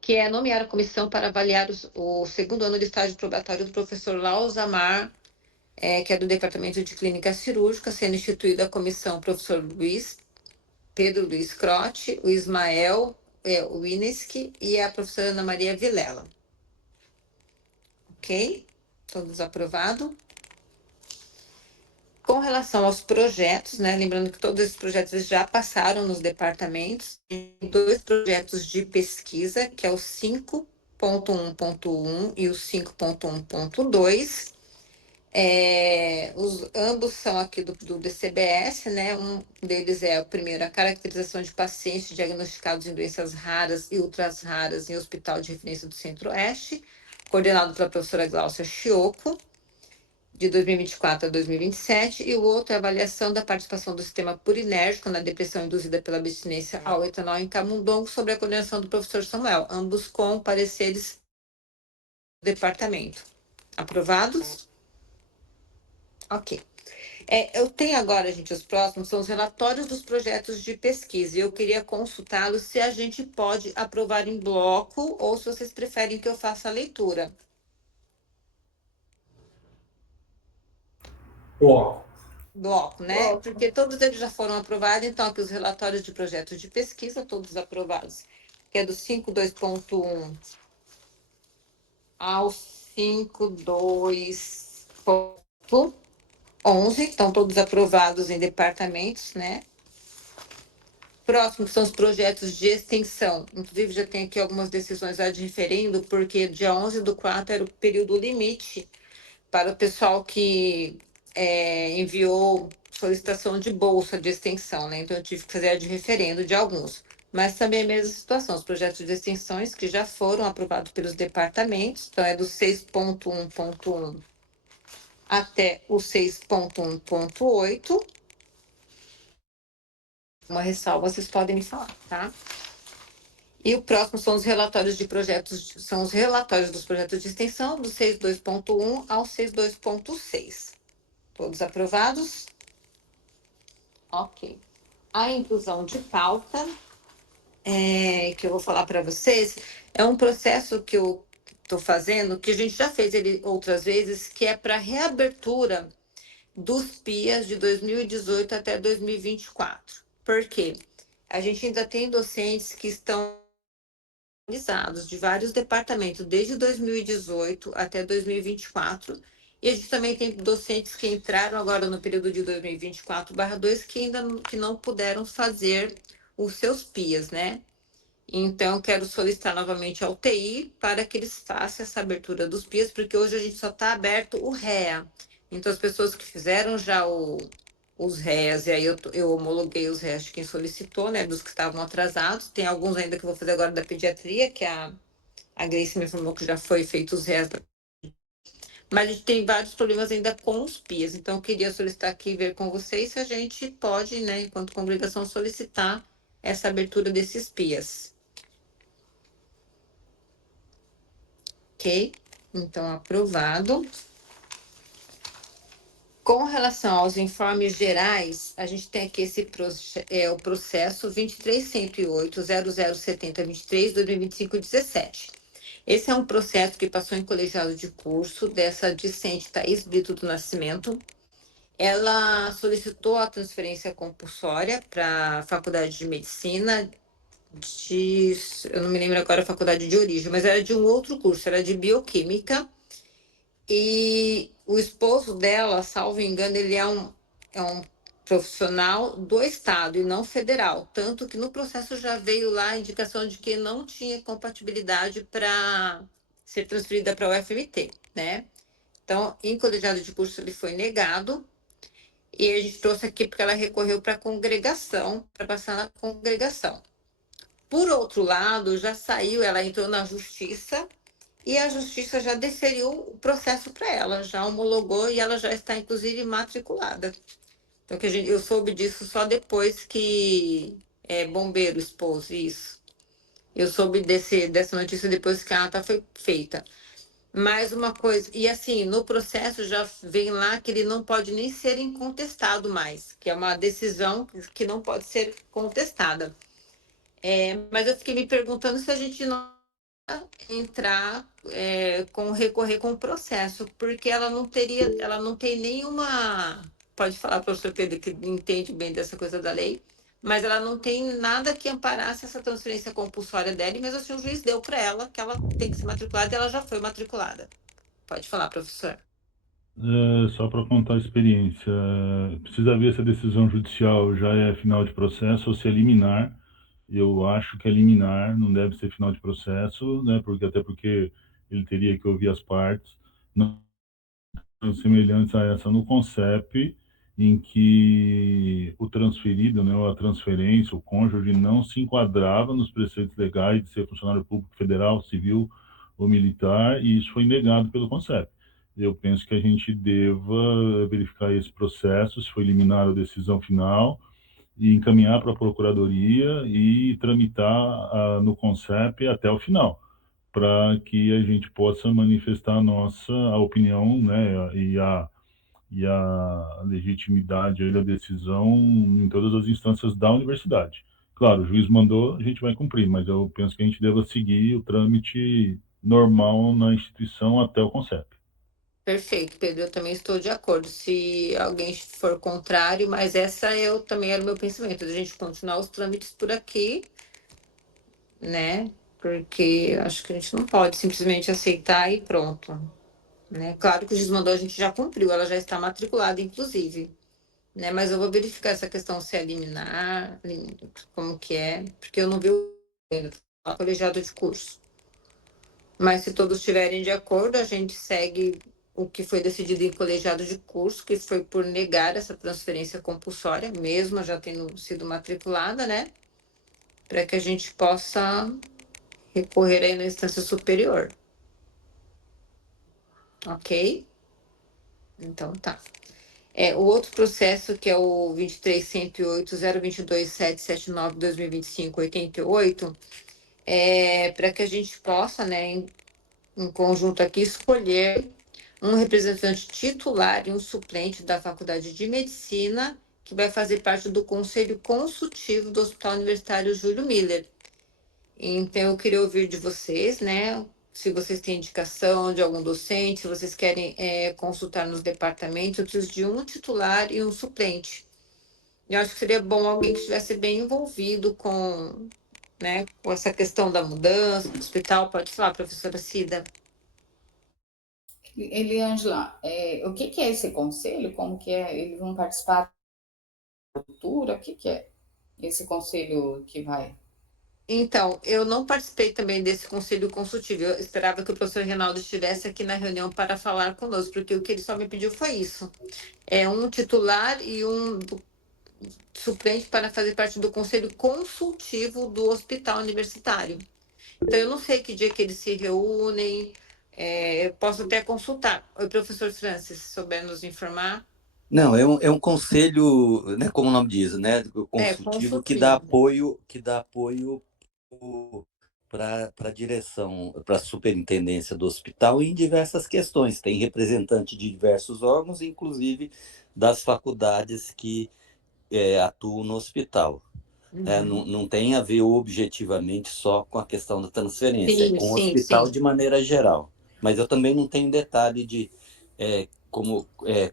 que é nomear a comissão para avaliar o segundo ano de estágio probatório do professor Lausamar, que é do Departamento de Clínica Cirúrgica, sendo instituída a comissão professor Pedro Luiz Croce, o Ismael Wineski e a professora Ana Maria Vilela. Ok? Todos aprovados? Com relação aos projetos, né, lembrando que todos esses projetos já passaram nos departamentos, tem 2 projetos de pesquisa, que é o 5.1.1 e o 5.1.2. Ambos são aqui do DCBS, né? Um deles é o primeiro, a caracterização de pacientes diagnosticados em doenças raras e ultras raras em Hospital de Referência do Centro-Oeste, coordenado pela professora Gláucia Chioco, de 2024 a 2027, e o outro é a avaliação da participação do sistema purinérgico na depressão induzida pela abstinência ao etanol em camundongo, sobre a coordenação do professor Samuel, ambos com pareceres do departamento. Aprovados? Ok. Eu tenho agora, gente, os próximos são os relatórios dos projetos de pesquisa, e eu queria consultá-los se a gente pode aprovar em bloco ou se vocês preferem que eu faça a leitura. Bloco, né? Porque todos eles já foram aprovados, então aqui os relatórios de projetos de pesquisa, todos aprovados, que é do 5.2.1 ao 5.2.11, então todos aprovados em departamentos, né? Próximo são os projetos de extensão, inclusive já tem aqui algumas decisões ad referendo, porque dia 11/4 era o período limite para o pessoal que enviou solicitação de bolsa de extensão, né? Então, eu tive que fazer a de referendo de alguns. Mas também é a mesma situação, os projetos de extensões que já foram aprovados pelos departamentos, então é do 6.1.1 até o 6.1.8. Uma ressalva, vocês podem me falar, tá? E o próximo são os relatórios de projetos, são os relatórios dos projetos de extensão, do 6.2.1 ao 6.2.6. Todos aprovados? Ok. A inclusão de pauta, que eu vou falar para vocês, é um processo que eu estou fazendo, que a gente já fez ele outras vezes, que é para reabertura dos PIAs de 2018 até 2024. Por quê? A gente ainda tem docentes que estão de vários departamentos, desde 2018 até 2024, e a gente também tem docentes que entraram agora no período de 2024/2 que ainda não puderam fazer os seus PIAs, né? Então, quero solicitar novamente ao TI para que eles façam essa abertura dos PIAs, porque hoje a gente só está aberto o REA. Então, as pessoas que fizeram já os REAs, e aí eu homologuei os REAs de quem solicitou, né, dos que estavam atrasados. Tem alguns ainda que eu vou fazer agora da pediatria, que a Grace me informou que já foi feito os REAs. mas a gente tem vários problemas ainda com os PIAs. Então, eu queria solicitar aqui e ver com vocês se a gente pode, né, enquanto congregação, solicitar essa abertura desses PIAs. Ok? Então, aprovado. Com relação aos informes gerais, a gente tem aqui o processo 23.108.0070.23/2025-17. Esse é um processo que passou em colegiado de curso dessa discente Thaís Brito do Nascimento. Ela solicitou a transferência compulsória para a Faculdade de Medicina eu não me lembro agora a faculdade de origem, mas era de um outro curso, era de Bioquímica. E o esposo dela, salvo engano, ele é um profissional do Estado e não federal. Tanto que no processo já veio lá a indicação de que não tinha compatibilidade para ser transferida para o UFMT, né? Então, em colegiado de curso, ele foi negado. E a gente trouxe aqui porque ela recorreu para a congregação, para passar na congregação. Por outro lado, já saiu, ela entrou na justiça e a justiça já deferiu o processo para ela, já homologou e ela já está, inclusive, matriculada. Então, eu soube disso só depois que bombeiro esposo, isso. Eu soube dessa notícia depois que a ata foi feita. Mais uma coisa, e assim, no processo já vem lá que ele não pode nem ser incontestado mais, que é uma decisão que não pode ser contestada. Mas eu fiquei me perguntando se a gente não entrar recorrer com o processo, porque ela não tem nenhuma. Pode falar, professor Pedro, que entende bem dessa coisa da lei, mas ela não tem nada que amparasse essa transferência compulsória dela, e mesmo assim o juiz deu para ela que ela tem que ser matriculada e ela já foi matriculada. Pode falar, professor. Só para contar a experiência, precisa ver se a decisão judicial já é final de processo ou se é liminar. Eu acho que é liminar, não deve ser final de processo, né? Até porque ele teria que ouvir as partes, não semelhantes a essa no CONCEP, em que o transferido, né, ou a transferência, o cônjuge, não se enquadrava nos preceitos legais de ser funcionário público federal, civil ou militar, e isso foi negado pelo CONCEP. Eu penso que a gente deva verificar esse processo, se foi liminar a decisão final, e encaminhar para a Procuradoria e tramitar no CONCEP até o final, para que a gente possa manifestar a opinião, né, e a legitimidade da decisão em todas as instâncias da universidade. Claro, o juiz mandou, a gente vai cumprir, mas eu penso que a gente deva seguir o trâmite normal na instituição até o CONCEP. Perfeito, Pedro, eu também estou de acordo. Se alguém for contrário, mas também era o meu pensamento, de a gente continuar os trâmites por aqui, né? Porque acho que a gente não pode simplesmente aceitar e pronto, né? Claro que o juiz mandou, a gente já cumpriu, ela já está matriculada, inclusive, né? Mas eu vou verificar essa questão se é liminar, como que é, porque eu não vi o colegiado de curso. Mas se todos estiverem de acordo, a gente segue o que foi decidido em colegiado de curso, que foi por negar essa transferência compulsória, mesmo já tendo sido matriculada, né? Para que a gente possa recorrer aí na instância superior. Ok? Então, tá. O outro processo, que é o 23.108.022.779/2025-88, para que a gente possa, né, em conjunto aqui, escolher um representante titular e um suplente da Faculdade de Medicina, que vai fazer parte do Conselho Consultivo do Hospital Universitário Júlio Miller. Então, eu queria ouvir de vocês, né? Se vocês têm indicação de algum docente, se vocês querem consultar nos departamentos, eu preciso de um titular e um suplente. Eu acho que seria bom alguém que estivesse bem envolvido com essa questão da mudança do hospital. Pode falar, professora Cida. Eliângela, o que é esse conselho? Como que é? Eles vão participar da cultura? O que é esse conselho que vai? Então, eu não participei também desse conselho consultivo. Eu esperava que o professor Reinaldo estivesse aqui na reunião para falar conosco, porque o que ele só me pediu foi isso. Um titular e um suplente para fazer parte do conselho consultivo do hospital universitário. Então, eu não sei que dia que eles se reúnem, Eu posso até consultar. Oi, professor Francis, se souber nos informar. Não, é um conselho, né, como o nome diz, né, consultivo que dá Consultivo. apoio para a direção, para a superintendência do hospital em diversas questões. Tem representante de diversos órgãos, inclusive das faculdades que atuam no hospital. Não tem a ver objetivamente só com a questão da transferência, é Sim, com o sim, hospital sim. de maneira geral. Mas eu também não tenho detalhe de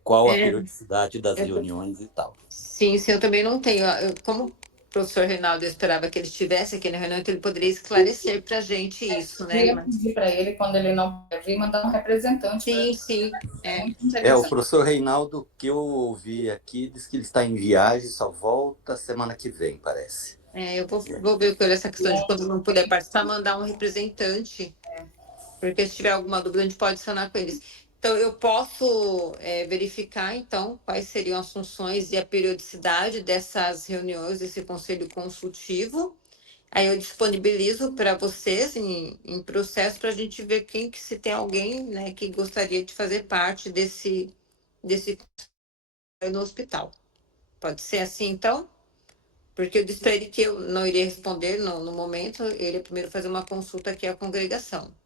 qual a periodicidade das reuniões e tal. Sim, sim, eu também não tenho. Como o professor Reinaldo esperava que ele estivesse aqui na reunião, então ele poderia esclarecer para a gente isso, né? Eu ia pedir para ele, quando ele não vir, mandar um representante. Sim, sim. Muito O interessante. professor Reinaldo, que eu ouvi aqui, diz que ele está em viagem, só volta semana que vem, parece. Eu vou ver com ele essa questão de quando não puder participar, mandar um representante. Porque se tiver alguma dúvida, a gente pode adicionar com eles. Então, eu posso verificar, então, quais seriam as funções e a periodicidade dessas reuniões, desse conselho consultivo. Aí eu disponibilizo para vocês em processo para a gente ver se tem alguém, né, que gostaria de fazer parte desse no hospital. Pode ser assim, então? Porque eu disse para ele que eu não iria responder no momento, ele ia primeiro fazer uma consulta aqui à congregação.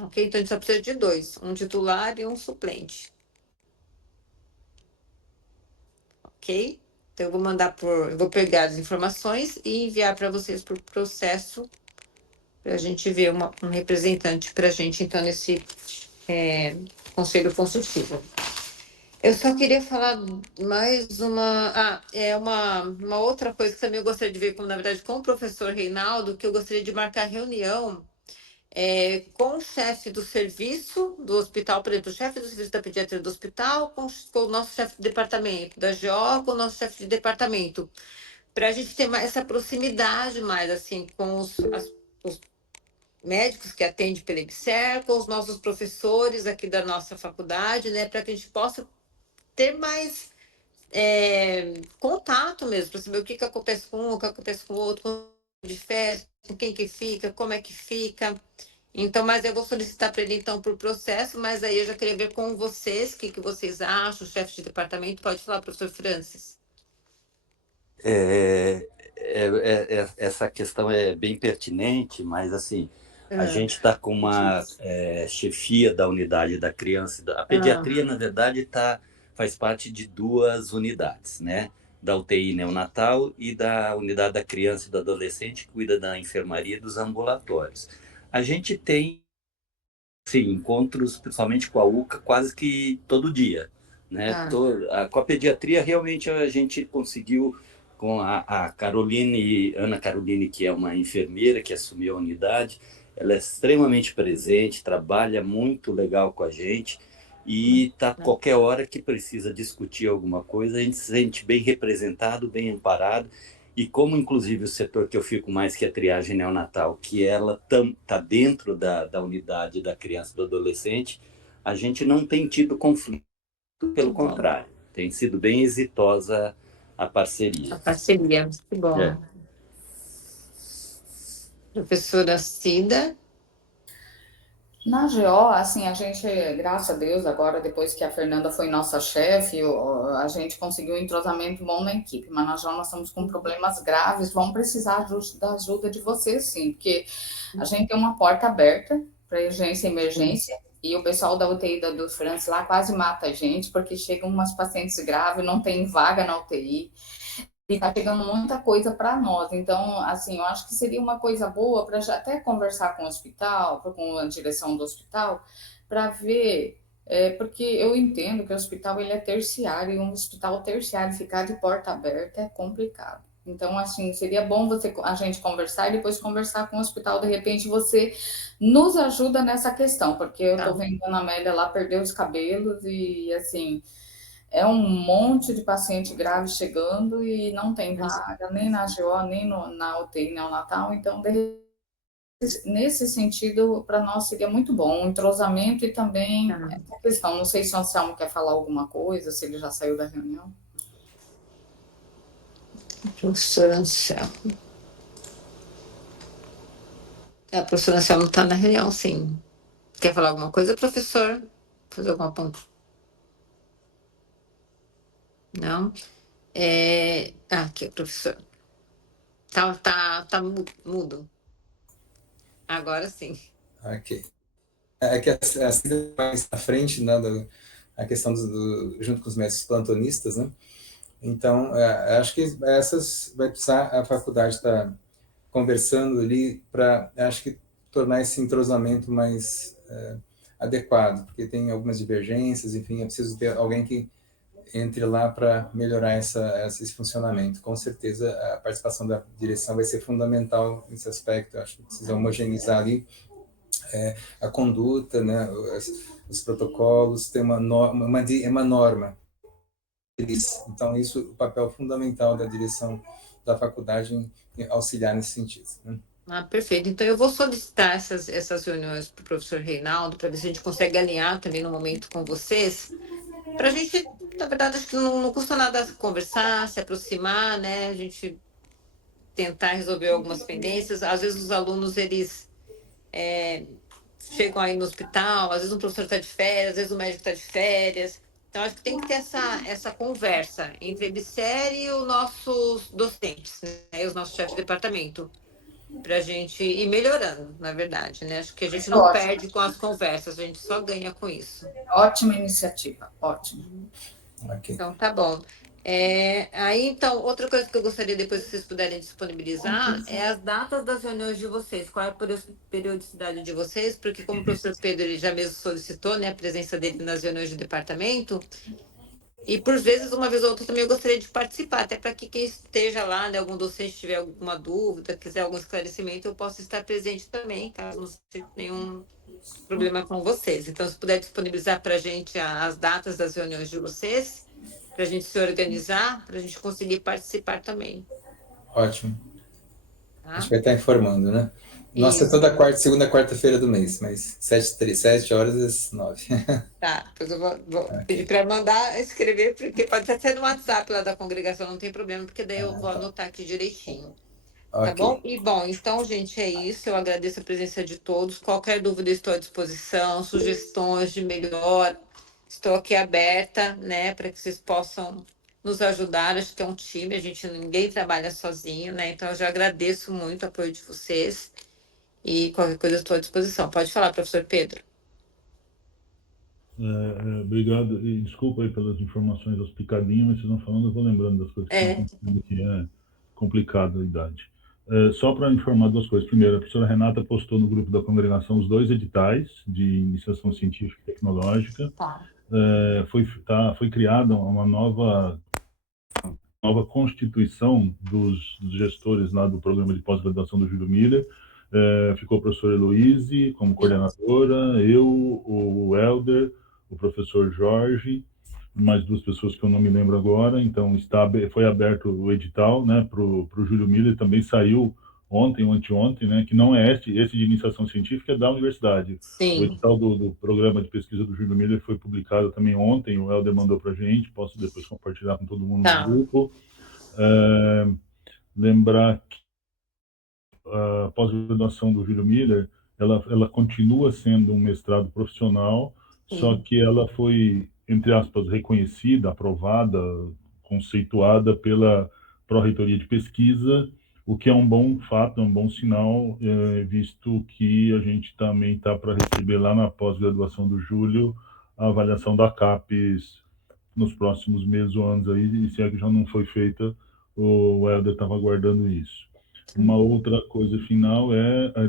Ok? Então a gente só precisa de 2, um titular e um suplente. Ok? Então eu vou pegar as informações e enviar para vocês por processo, para a gente ver um representante para a gente, então, nesse conselho consultivo. Eu só queria falar mais uma outra coisa que também eu gostaria de ver, na verdade, com o professor Reinaldo, que eu gostaria de marcar reunião com o chefe do serviço do hospital, por exemplo, o chefe do serviço da pediatria do hospital, com o nosso chefe de departamento, da GO, com o nosso chefe de departamento, para a gente ter mais essa proximidade mais, assim, com os médicos que atendem pela EBSER, com os nossos professores aqui da nossa faculdade, né, para que a gente possa ter mais contato mesmo, para saber o que acontece com um, o que acontece com o outro, com de férias, com quem que fica, como é que fica. Então, mas eu vou solicitar para ele, então, por processo, mas aí eu já queria ver com vocês, o que vocês acham, o chefe de departamento, pode falar, professor Francis. Essa questão é bem pertinente, mas assim, a gente está com uma chefia da unidade da criança. A pediatria, na verdade, faz parte de 2 unidades, né? Da UTI neonatal e da unidade da criança e do adolescente, que cuida da enfermaria e dos ambulatórios. A gente tem encontros, principalmente com a UCA, quase que todo dia, né? Com a pediatria, realmente a gente conseguiu, com a Caroline, Ana Caroline, que é uma enfermeira que assumiu a unidade, ela é extremamente presente, trabalha muito legal com a gente e qualquer hora que precisa discutir alguma coisa, a gente se sente bem representado, bem amparado. E como, inclusive, o setor que eu fico mais, que é a triagem neonatal, que ela está dentro da unidade da criança e do adolescente, a gente não tem tido conflito, pelo contrário, tem sido bem exitosa a parceria. A parceria, que bom. Professora Cida. Na GO, assim, a gente, graças a Deus, agora, depois que a Fernanda foi nossa chefe, a gente conseguiu um entrosamento bom na equipe, mas na GO nós estamos com problemas graves, vamos precisar da ajuda de vocês, sim, porque a gente tem uma porta aberta para urgência e emergência, e o pessoal da UTI do Francis lá quase mata a gente, porque chegam umas pacientes graves, não tem vaga na UTI, e tá chegando muita coisa para nós. Então, assim, eu acho que seria uma coisa boa para já até conversar com o hospital, com a direção do hospital, para ver, porque eu entendo que o hospital ele é terciário, e um hospital terciário ficar de porta aberta é complicado. Então, assim, seria bom a gente conversar e depois conversar com o hospital. De repente, você nos ajuda nessa questão, porque eu tô vendo a Ana Amélia lá perder os cabelos e, assim, é um monte de paciente grave chegando e não tem vaga, nem na GO, nem na UTI neonatal. Então, nesse sentido, para nós seria muito bom, um entrosamento e também essa questão. Não sei se o Anselmo quer falar alguma coisa, se ele já saiu da reunião. Professor Anselmo. A professora Anselmo está na reunião, sim. Quer falar alguma coisa, professor? Fazer alguma ponto? Não? Aqui, professor. Tá mudo. Agora sim. Ok. É que assim mais à frente, né, a questão junto com os mestres plantonistas, né? Então, acho que essas vai precisar a faculdade estar conversando ali para, acho que, tornar esse entrosamento mais adequado, porque tem algumas divergências, enfim, é preciso ter alguém que entre lá para melhorar esse funcionamento. Com certeza, a participação da direção vai ser fundamental nesse aspecto. Acho que precisa homogeneizar ali a conduta, né, os protocolos, tem uma norma. Então, isso é o papel fundamental da direção da faculdade em auxiliar nesse sentido. Né? Perfeito. Então, eu vou solicitar essas reuniões para o professor Reinaldo, para ver se a gente consegue alinhar também no momento com vocês, para a gente, na verdade, acho que não custa nada conversar, se aproximar, né? A gente tentar resolver algumas pendências. Às vezes os alunos, eles chegam aí no hospital, às vezes o professor está de férias, às vezes o médico está de férias. Então, acho que tem que ter essa conversa entre a EBSER e os nossos docentes, né? E os nossos chefes de departamento, para a gente ir melhorando, na verdade, né? Acho que a gente não perde com as conversas, a gente só ganha com isso. Ótima iniciativa, ótimo. Okay. Então, tá bom. Aí, então, outra coisa que eu gostaria depois que vocês puderem disponibilizar é as datas das reuniões de vocês. Qual é a periodicidade de vocês? Porque, como o professor Pedro ele já mesmo solicitou, né, a presença dele nas reuniões de departamento, e por vezes, uma vez ou outra, também eu gostaria de participar, até para que quem esteja lá, né, algum docente tiver alguma dúvida, quiser algum esclarecimento, eu possa estar presente também, caso não seja nenhum problema com vocês. Então, se puder disponibilizar para a gente as datas das reuniões de vocês, para a gente se organizar, para a gente conseguir participar também. Ótimo. Tá? A gente vai estar informando, né? Nossa, Isso. toda segunda quarta-feira do mês, mas 7 horas às 9. Tá, depois eu vou pedir para mandar escrever, porque pode até ser no WhatsApp lá da congregação, não tem problema, porque daí eu vou anotar aqui direitinho. Tá bom? E bom, então, gente, é isso. Eu agradeço a presença de todos. Qualquer dúvida, estou à disposição, sugestões de melhor, estou aqui aberta, né, para que vocês possam nos ajudar. Acho que é um time, ninguém trabalha sozinho, né? Então, eu já agradeço muito o apoio de vocês e qualquer coisa estou à disposição. Pode falar, professor Pedro. Obrigado e desculpa aí pelas informações aos picadinhos, mas vocês vão falando, eu vou lembrando das coisas que estão acontecendo, que é complicado a idade. Só para informar duas coisas. Primeiro, a professora Renata postou no grupo da congregação os 2 editais de iniciação científica e tecnológica. Foi criada uma nova constituição dos gestores lá do programa de pós-graduação do Júlio Miller. Ficou a professora Heloíse como coordenadora, eu, o Helder, o professor Jorge, mais 2 pessoas que eu não me lembro agora. Então, foi aberto o edital, né, para o Júlio Miller. Também saiu ontem ou anteontem, né, que não é esse de iniciação científica, é da universidade. Sim. O edital do programa de pesquisa do Júlio Miller foi publicado também ontem, o Helder mandou para a gente, posso depois compartilhar com todo mundo no grupo. Lembrar que a pós-graduação do Júlio Miller, ela continua sendo um mestrado profissional, só que ela foi, entre aspas, reconhecida, aprovada, conceituada pela Pró-Reitoria de Pesquisa, o que é um bom fato, um bom sinal, visto que a gente também está para receber lá na pós-graduação do Júlio a avaliação da CAPES nos próximos meses ou anos aí, e se é que já não foi feita, o Helder estava aguardando isso. Uma outra coisa final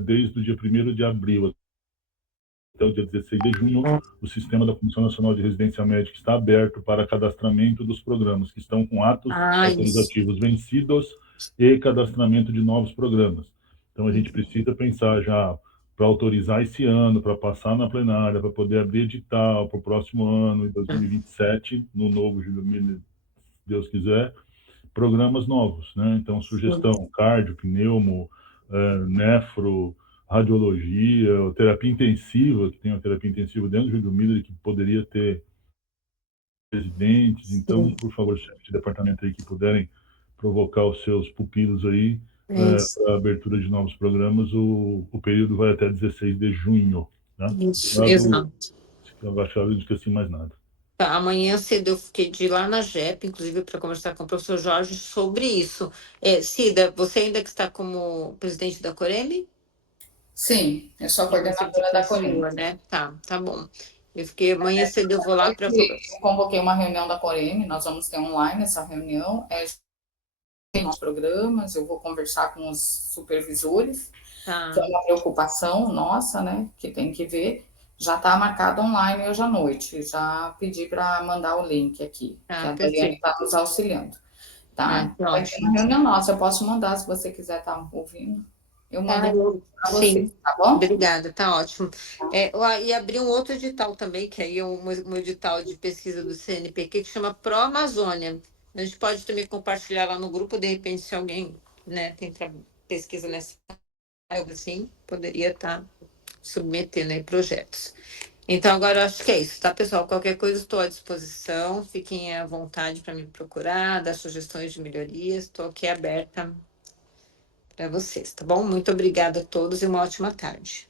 desde o dia 1º de abril até o dia 16 de junho, o sistema da Comissão Nacional de Residência Médica está aberto para cadastramento dos programas que estão com atos autorizativos vencidos e cadastramento de novos programas. Então, a gente precisa pensar já para autorizar esse ano, para passar na plenária, para poder abrir edital para o próximo ano, em 2027, no novo Júlio Miller, se Deus quiser, programas novos, né? Então, sugestão, cardio, pneumo, nefro, radiologia, terapia intensiva, que tem uma terapia intensiva dentro do Júlio Miller, que poderia ter residentes. Então, por favor, chefes de departamento aí que puderem provocar os seus pupilos aí, para a abertura de novos programas, o período vai até 16 de junho. Né? Isso, exato. Eu achava, eu não esqueci mais nada. Tá, amanhã cedo eu fiquei de ir lá na JEP, inclusive para conversar com o professor Jorge sobre isso. Cida, você ainda que está como presidente da Coreme? Sim, eu sou a Você coordenadora da Coreme. continua, né? Tá bom. Eu fiquei, amanhã cedo eu vou lá para conversar. Eu convoquei uma reunião da Coreme, nós vamos ter online essa reunião, tem os programas, eu vou conversar com os supervisores, que é uma preocupação nossa, né, que tem que ver. Já está marcado online hoje à noite, já pedi para mandar o link aqui, que a Doriane está nos auxiliando, tá? Vai ter uma reunião nossa, eu posso mandar se você quiser estar ouvindo. Eu mando para você, tá bom? Obrigada, tá ótimo. E abri um outro edital também, que aí é um edital de pesquisa do CNPq, que chama Pro Amazônia. A gente pode também compartilhar lá no grupo, de repente, se alguém, né, tem pesquisa nessa área, assim, poderia estar submetendo aí projetos. Então, agora eu acho que é isso, tá, pessoal? Qualquer coisa, estou à disposição. Fiquem à vontade para me procurar, dar sugestões de melhorias. Estou aqui aberta para vocês, tá bom? Muito obrigada a todos e uma ótima tarde.